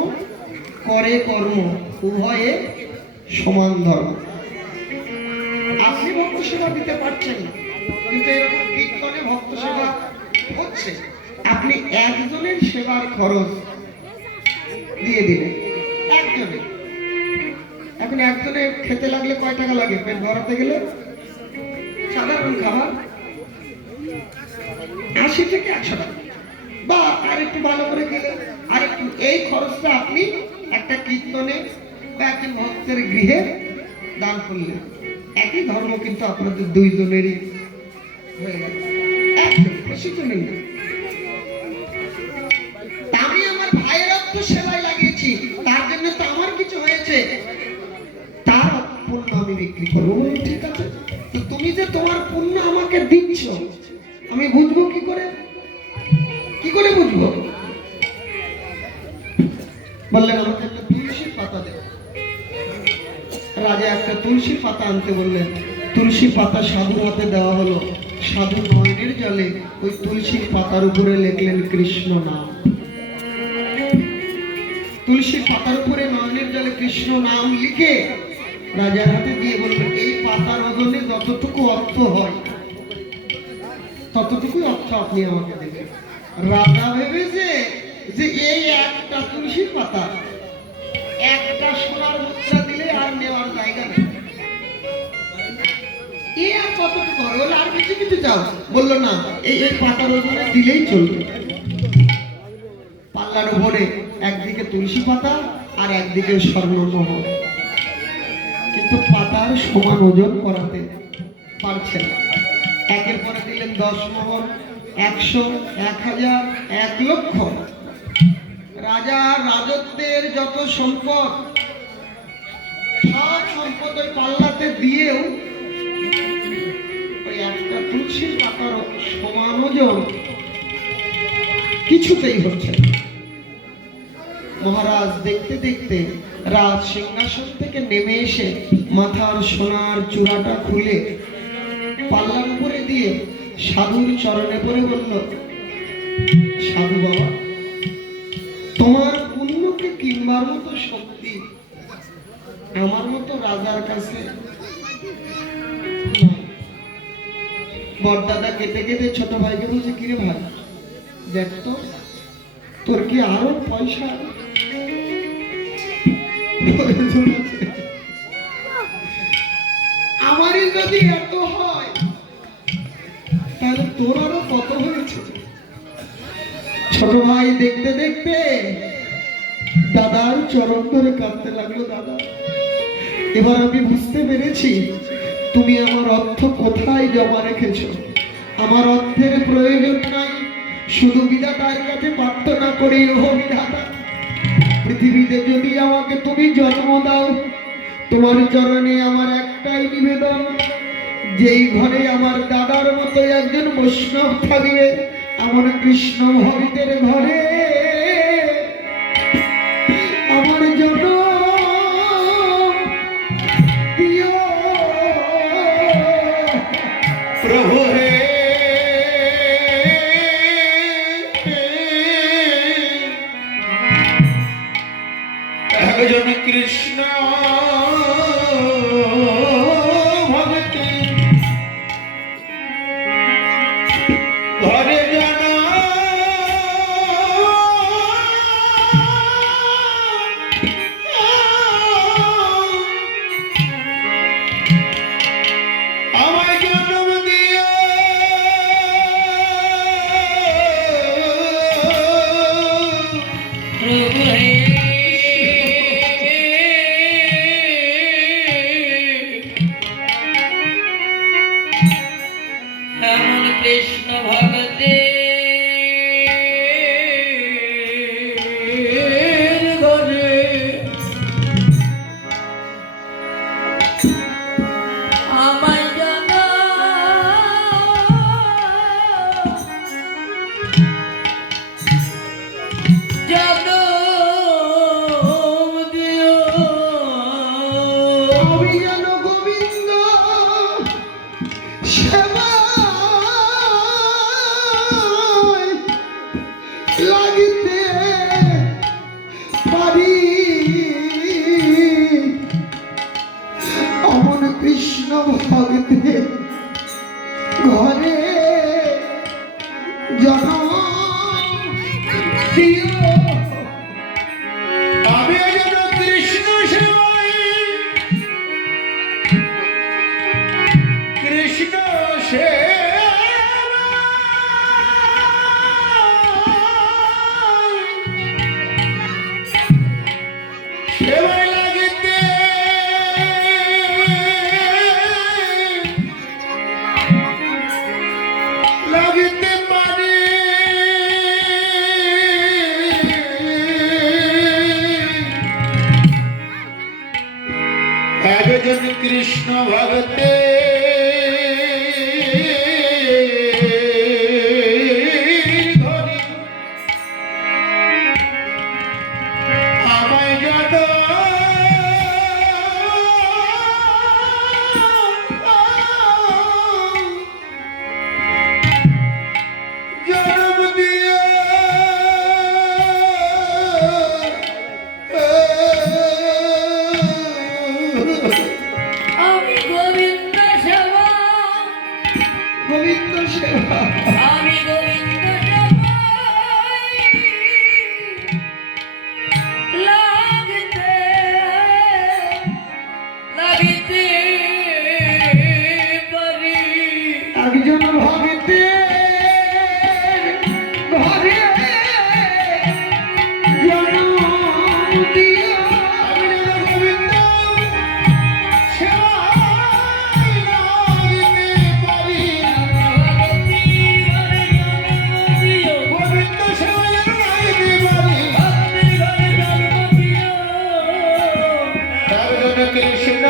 করে কর্ম উভয়ে সমান ধর্ম। আপনি ভক্ত সেবা দিতে পারছেন না, কিন্তু এরকম কীর্তনে ভক্ত সেবা হচ্ছে, আপনি একজনের সেবার খরচ দিয়ে দিলেন, একজনের। এখন একজনে খেতে লাগলে কয় টাকা লাগে? পেট ভরাতে গেলে সাধারণ খাবার 80 থেকে 100 টাকা, বা আর একটু ভালো করে খেলে আর একটু। এই খরচটা আপনি একটা কীর্তনে বা একজন ভক্তের গৃহে দান করলেন। একই ধর্ম কিন্তু আপনাদের দুইজনেরই হয়ে গেল, একজন, বেশি জনের না। আমি আমার ভাইয়ের অর্থ সেবায় লাগিয়েছি, তার জন্য তো আমার কিছু হয়েছে, তার পুণ্য আমি বিক্রি করবো। ঠিক আছে, তো তুমি যে তোমার পুণ্য আমাকে দিচ্ছ আমি বুঝবো কি করে? কি করে বুঝবো? বললেন আমাকে একটা তুলসী পাতা দেব। রাজা একটা তুলসী পাতা আনতে বললেন। তুলসী পাতা সাধুর হাতে দেওয়া হলো। সাধু নয়নের জলে ওই তুলসী পাতার উপরে লিখলেন কৃষ্ণ নাম। তুলসী পাতার উপরে নয়নের জলে কৃষ্ণ নাম লিখে রাজার হাতে দিয়ে বলবেন এই পাতার ওজনে যতটুকু অর্থ হয় ততটুকু অর্থ আপনি আমাকে দেবেন। রাজা ভেবেছে যে এই একটা তুলসী পাতা একটা সোনার মুদ্রা দিলে আর নেওয়ার জায়গা নেই, এ আর কতটুকু হবে, বলে আর বেশি কিছু চাও, বললো না এই এই পাতার ওজনে দিলেই চলবে। পাল্লার উপরে একদিকে তুলসী পাতা আর একদিকে স্বর্ণমোহর, কিন্তু পাতার সমান ওজন করাতে পারছে না। একের পরে দিলেন 10 মোহর, 100, 1000, 1 লক্ষ। রাজার রাজত্বের যত সম্পদ সব সম্পদ ওই পাল্লাতে দিয়েও ওই একটা তুলসী পাতার সমান ওজন কিছুতেই হচ্ছে না। মহারাজ দেখতে দেখতে রাজ সিংহাসন থেকে নেমে এসে মাথার সোনার চূড়াটা খুলে পাল্লার উপরে দিয়ে সাধুর চরণে পড়ে বলল, সাধু বাবা, তোমার পুণ্যকে কিনবার মতো শক্তি আমার মতো রাজার কাছে নাই। বড়দাদা কেটে কেটে ছোট ভাইকে বলছে, কিরে ভাই দেখ তো তোর কি আরো পয়সা প্রয়োজন আছে? আমারই যদি এত হয় তাহলে তোর আরো কত হয়েছে? ছোট ভাই দেখতে দেখতে দাদার চরণ ধরে কাঁদতে লাগলো। দাদা, এবার আমি বুঝতে পেরেছি তুমি আমার অর্থ কোথায় জমা রেখেছো। আমার অর্থের প্রয়োজন নাই, শুধু বিধাতার কাছে প্রার্থনা করি, ও বিধাতা, পৃথিবীতে যদি আমাকে তুমি জন্ম দাও, তোমার চরণে আমার একটাই নিবেদন, যেই ঘরে আমার দাদার মতো একজন বৈষ্ণব থাকবে, আমার কৃষ্ণ ভক্তের ঘরে আমার জন্য দিও প্রভু হে। একজন কৃষ্ণ ভক্তি ঘরে জানা আমায় জন্ম দিও প্রভু হে এমন কৃষ্ণ ভক্তে ঘরে আমায় জানা জনম দিও। আমি যেন গোবিন্দ সেবায় লাগিতে পারি, অমন কৃষ্ণ ভক্তের ঘরে জন্ম দিও। আমি যেন কৃষ্ণ সেবায় কৃষ্ণ সেবায় লাগিতে লাগিতে পারি, একজন কৃষ্ণ ভক্তে ঘরে আমায় যেন জন্ম দিও ঘরে জনম দিয়া আমি যেন গোবিন্দ সেবায় লাগিতে পারি। গোবিন্দ সেবায় লাগিতে পারি। তার জন্য কৃষ্ণ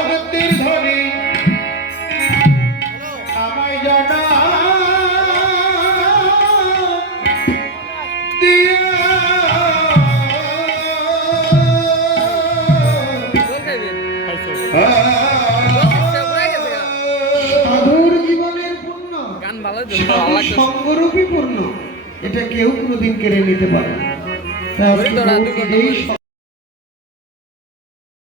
ভক্তের ধনী আমায় জানা সাধুর জীবনের পূর্ণ গান ভালো তো, সাধু ভালো লাগতেছে। সঙ্গরূপী পূর্ণ, এটা কেউ কোনোদিন কেড়ে নিতে পারে না। তাই আজকে ওই তো রাত গৌরী দুটো এই